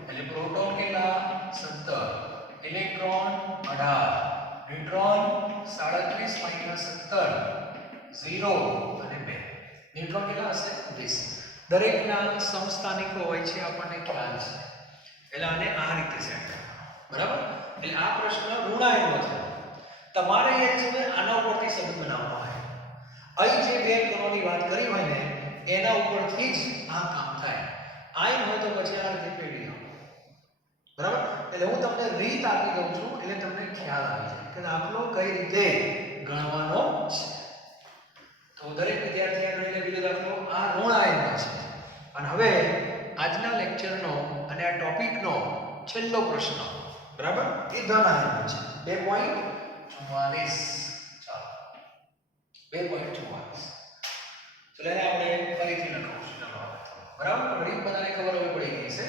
એટલે પ્રોટોન કેટલા? 17, ઇલેક્ટ્રોન 18, ન્યુટ્રોન 37 - 17 0 અને 2. ન્યુટ્રોન કેટલા હશે? 20. દરેકના સમસ્થાનિકો હોય છે આપણને ખ્યાલ છે. એટલે આને આ રીતે સેટ કરવાનો. બરાબર. એટલે આ પ્રશ્ન ઋણાયનનો છે. તમારે એ છે ને આના ઉપરથી સંબંધ બનાવવાનો હોય. અહીં જે બે કણોની વાત કરી હોય ને એના ઉપરથી જ આ કામ થાય. આયન હોય તો પછી આ રીતે પેઢી આવો. બરાબર. એટલે હું તમને રીત આપી દઉં છું એટલે તમને ખ્યાલ આવી જાય કે દાખલો કઈ રીતે ગણવાનો છે. તો દરેક વિદ્યાર્થીએ ગણી બીજો દાખલો આ ઋણ આયનનો છે. અને હવે આજના લેક્ચરનો અને આ ટોપિકનો છેલ્લો પ્રશ્ન બરાબર એ ધન આયનનો છે 2.44. ચાલો 2.44. ચલો એને આપણે ફરીથી લખીશું. ચાલો બરાબર રીત બધાને ખબર હોવી પડી ગઈ છે.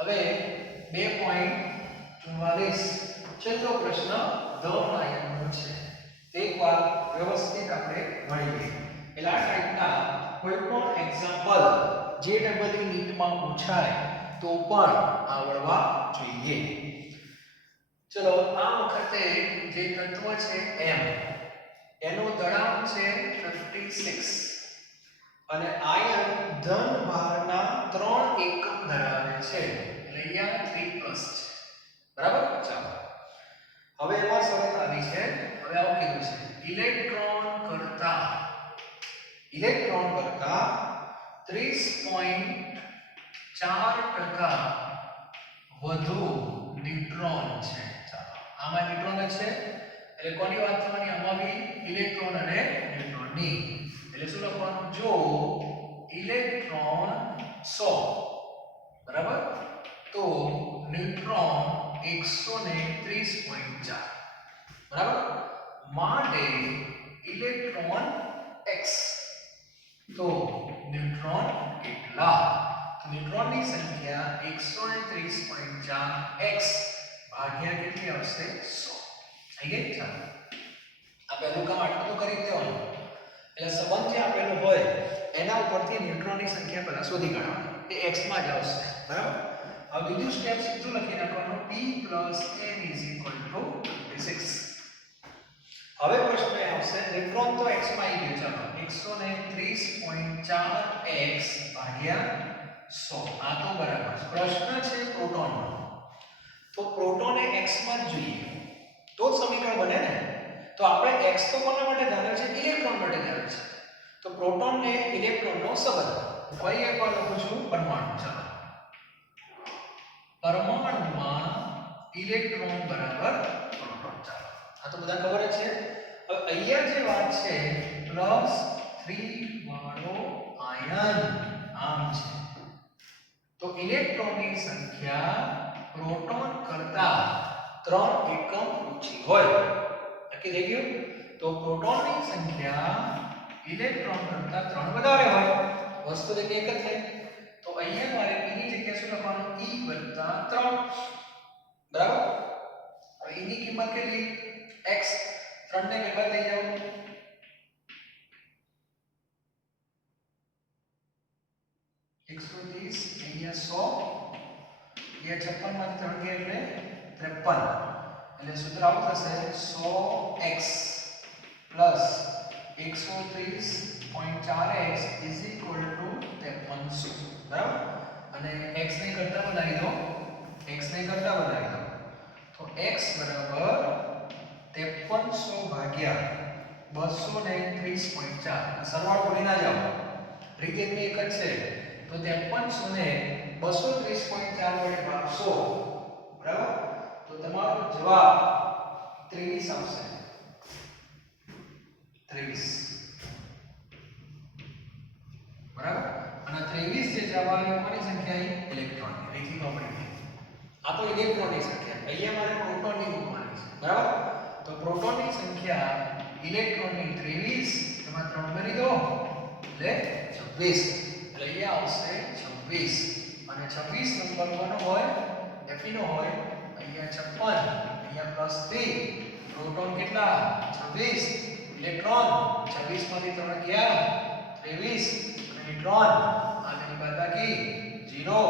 હવે 2.44 છેલ્લો પ્રશ્ન ધન આયનનો છે. એકવાર વ્યવસ્થિત આપણે ભણી લઈએ. એટલે આ ટાઈપના કોઈ પણ એક્ઝામ્પલ જે ડબલઈ નીટમાં પૂછાય તો પણ આવડવા જોઈએ. ચલો આ વખતે જે તત્વ છે m એનો દળાંક છે 56 અને આયન ધન ભારના 3 એકમ ધરાવે છે. એટલે અહીંયા 3 પ્લસ છે. બરાબર. ચાલો હવે એમાં શરત આવી છે. હવે આવું કીધું છે ઇલેક્ટ્રોન કરતા 30.4% વધુ ન્યુટ્રોન છે. ચાલો આમાં ન્યુટ્રોન છે એટલે કોની વાત કરવાની? આમાં બી ઇલેક્ટ્રોન અને ન્યુટ્રોનની. એટલે શું લખવાનું? જો ઇલેક્ટ્રોન 100 બરાબર તો ન્યુટ્રોન 130.4 બરાબર. માટે ઇલેક્ટ્રોન x તો ન્યુટ્રોન કેટલા? તો ન્યુટ્રોનની સંખ્યા 130.4x ભાગ્યા કેટલી આવશે? 100. થઈ ગઈ. ચાલો આ પહેલું કામ આટલું તો કરી દેવાનું. એટલે સંબંધ જે આપેલો હોય એના ઉપરથી ન્યુટ્રોનની સંખ્યા પહેલા શોધી કાઢવાની. એ x માં જ આવશે. બરાબર. હવે બીજું સ્ટેપ સીધું લખી નાખવાનું p + n = 26. હવે પ્રશ્ન એ આવશે ન્યુટ્રોન તો x માં આવી ગયો. ચાલો 130.4x ભાગ્યા 100 આ તો બરાબર છે. પ્રશ્ન છે પ્રોટોનનો. તો પ્રોટોન એ x માં જ જોઈએ તો જ સમીકરણ બને ને. તો આપણે x તો કોના માટે ધારેલ છે? ઇલેક્ટ્રોન માટે ધારેલ છે. તો પ્રોટોન ને ઇલેક્ટ્રોનનો સંબંધ ફરી એકવાર લખું છું પરમાણુ. ચાલો પરમાણુમાં ઇલેક્ટ્રોન બરાબર પ્રોટોન. ચાલો આ તો બધા ખબર જ છે. હવે અહીંયા જે વાત છે +3 વાળો આયન આમ છે તો ઇલેક્ટ્રોનની સંખ્યા પ્રોટોન કરતા 3 એકમ ઓછી હોય. નક્કી થઈ ગયું. તો પ્રોટોનની સંખ્યા ઇલેક્ટ્રોન કરતા 3 વધારે હોય. વસ્તુ એક જ છે. તો અહીંયા મારે e ની જગ્યાએ શું લખવાનું? e + 3 બરાબર. હવે e ની કિંમત કેટલી? x 3 ને ભેગા થઈ જાવ 130 અહીંયા 100 અહીંયા 56 માંથી 3 ગયા એટલે 53. એટલે સૂત્ર આવું થશે 100x + 130.4x = 5300. બરાબર. અને x ને કરતા બનાવી દો. તો x બરાબર 5300 ભાગ્યા 230.4. સરવાળો ભૂલી ના જાઓ. રીત એકની એક જ છે. તો 5300 ને 230.4 વડે ભાગશો બરાબર તો તમારો જવાબ 23 આવશે. 23 બરાબર. અને 23 જે જવાબ આવે કોની સંખ્યા? ઇલેક્ટ્રોનની. રીતની નોંધણી. આ તો ઇલેક્ટ્રોનની સંખ્યા. અહીંયા મારે પ્રોટોનની મૂકવાની છે. બરાબર. તો પ્રોટોનની સંખ્યા ઇલેક્ટ્રોનની 23 એમાં 3 ઉમેરી દો એટલે 26. એટલે અહીંયા આવશે 26 અને 26 નંબર કોનો હોય? Fe નો હોય. અહીંયા 56 અહીંયા +3 પ્રોટોન કેટલા? 26 ઇલેક્ટ્રોન 26 માંથી 3 ગયા 23 અને ન્યુટ્રોન આગળની બાદબાકી 0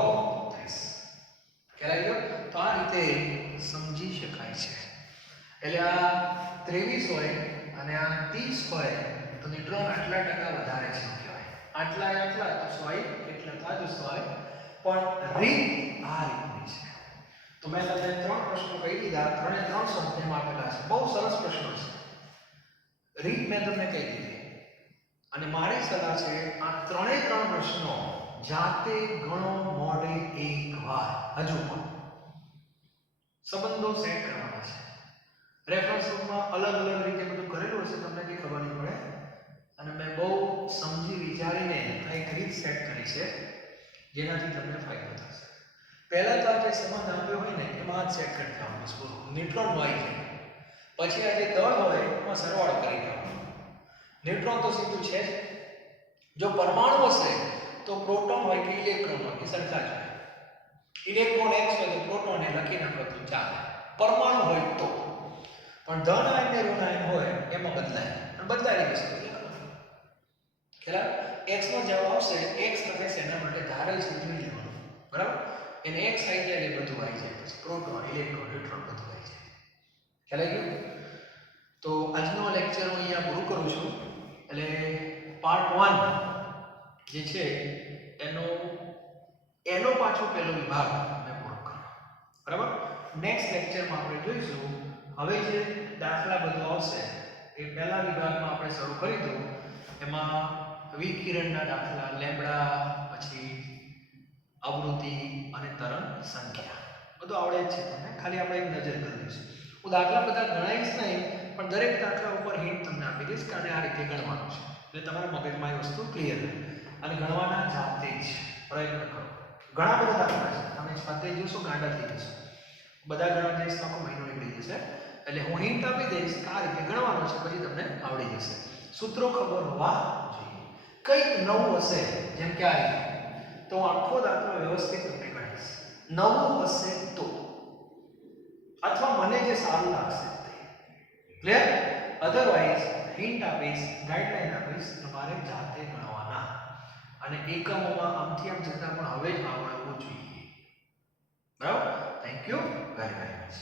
30. ખ્યાલ આવી ગયો? તો આ રીતે સમજી શકાય છે. એટલે આ 23 હોય અને આ 30 હોય તો ન્યુટ્રોન આટલા ટકા વધારે છે કહેવાય. આટલા તો 100 એટલા તો 100. પણ રીત આ રીતની છે. તો મેં તમને 3 પ્રશ્નો કહી દીધા. 3 એ 3 સંખ્યામાં આપેલા છે. બહુ સરસ પ્રશ્નો છે. રીત મેં તમને કહી દીધી. અને મારી સલાહ છે આ 3 એ 3 પ્રશ્નો જાતે ગણો મોઢે એકવાર. હજુ પણ સંબંધો સેટ કરવાના છે. રેફરન્સ બુકમાં અલગ અલગ રીતે બધું કરેલું હશે તમને કઈ ખબર નહીં પડે. અને મેં બહુ સમજી વિચારીને એક રીત સેટ કરી છે જેનાથી તમને ફાયદો થશે. પહેલા તો આ જે સંબંધ આપ્યો હોય ને એમાં જ સેટ કરી દેવાનું છે. ન્યુટ્રોન હોય છે, પછી આ જે દળ હોય એમાં સરવાળો કરી દેવાનો. ન્યુટ્રોન તો સીધું છે જ. જો પરમાણુ હશે તો પ્રોટોન હોય કે ઇલેક્ટ્રોન હોય એ સરખા જ હોય. ઇલેક્ટ્રોન x હોય તો પ્રોટોન એ લખી નાખો તો ચાલે, પરમાણુ હોય તો. પણ ધન આયન ને ઋણ આયન હોય એમાં બદલાય, અને બદલાયેલી વસ્તુ લખવાની. ખ્યાલ? x નો જવાબ આવશે, x લખે છે એના માટે ધારેલ સૂત્ર લેવાનું, બરાબર? એને x આવી જાય એટલે બધું આવી જાય, પછી પ્રોટોન ઇલેક્ટ્રોન ન્યુટ્રોન બધું આવી જાય. ખ્યાલ આવી ગયો? તો આજનો લેક્ચર હું અહીંયા પૂરું કરું છું. એટલે પાર્ટ 1 જે છે એનો પાછો પહેલો વિભાગ મેં પૂરો કર્યો, બરાબર? નેક્સ્ટ લેક્ચરમાં આપણે જોઈશું હવે જે દાખલા બધું આવશે એ પહેલા વિભાગમાં આપણે શરૂ કરી દઉં. એમાં વિકિરણના દાખલા, લેમ્બડા, પછી આવૃત્તિ અને તરંગ સંખ્યા બધું આવડે જ છે તમને, ખાલી આપણે એક નજર કરી દઈશું. હું દાખલા બધા ગણાવીશ નહીં, પણ દરેક દાખલા ઉપર હિન્ટ તમને આપી દઈશ કે આને આ રીતે ગણવાનું છે, એટલે તમારા મગજમાં એ વસ્તુ ક્લિયર રહે. અને ગણવાના જાતે જ પ્રયત્ન કરો. ઘણા બધા દાખલા છે, તમે સ્વાધ્યાય જોશો ગાંડા થઈ જશો. બધા ગણવા જઈશ તો આખો મહિનો નીકળી જશે. એટલે હું હિન્ટ આપી દઈશ કે આ રીતે ગણવાનું છે, પછી તમને આવડી જશે. સૂત્રો ખબર હોવા જોઈએ. કંઈક નવું હશે જેમ કે આ રીતે, તો હું આખો દાખલો વ્યવસ્થિત તમને ગણાવીશ. નવું હશે તો, અથવા મને જે સારું લાગશે તે. ક્લિયર? અધરવાઇઝ હિન્ટ આપીશ, ગાઈડલાઈન આપીશ, તમારે જાતે ગણવાના. અને એકમોમાં આમથી આમ જતા પણ હવે જ આવડવું જોઈએ. બરાબર? Thank you very very much.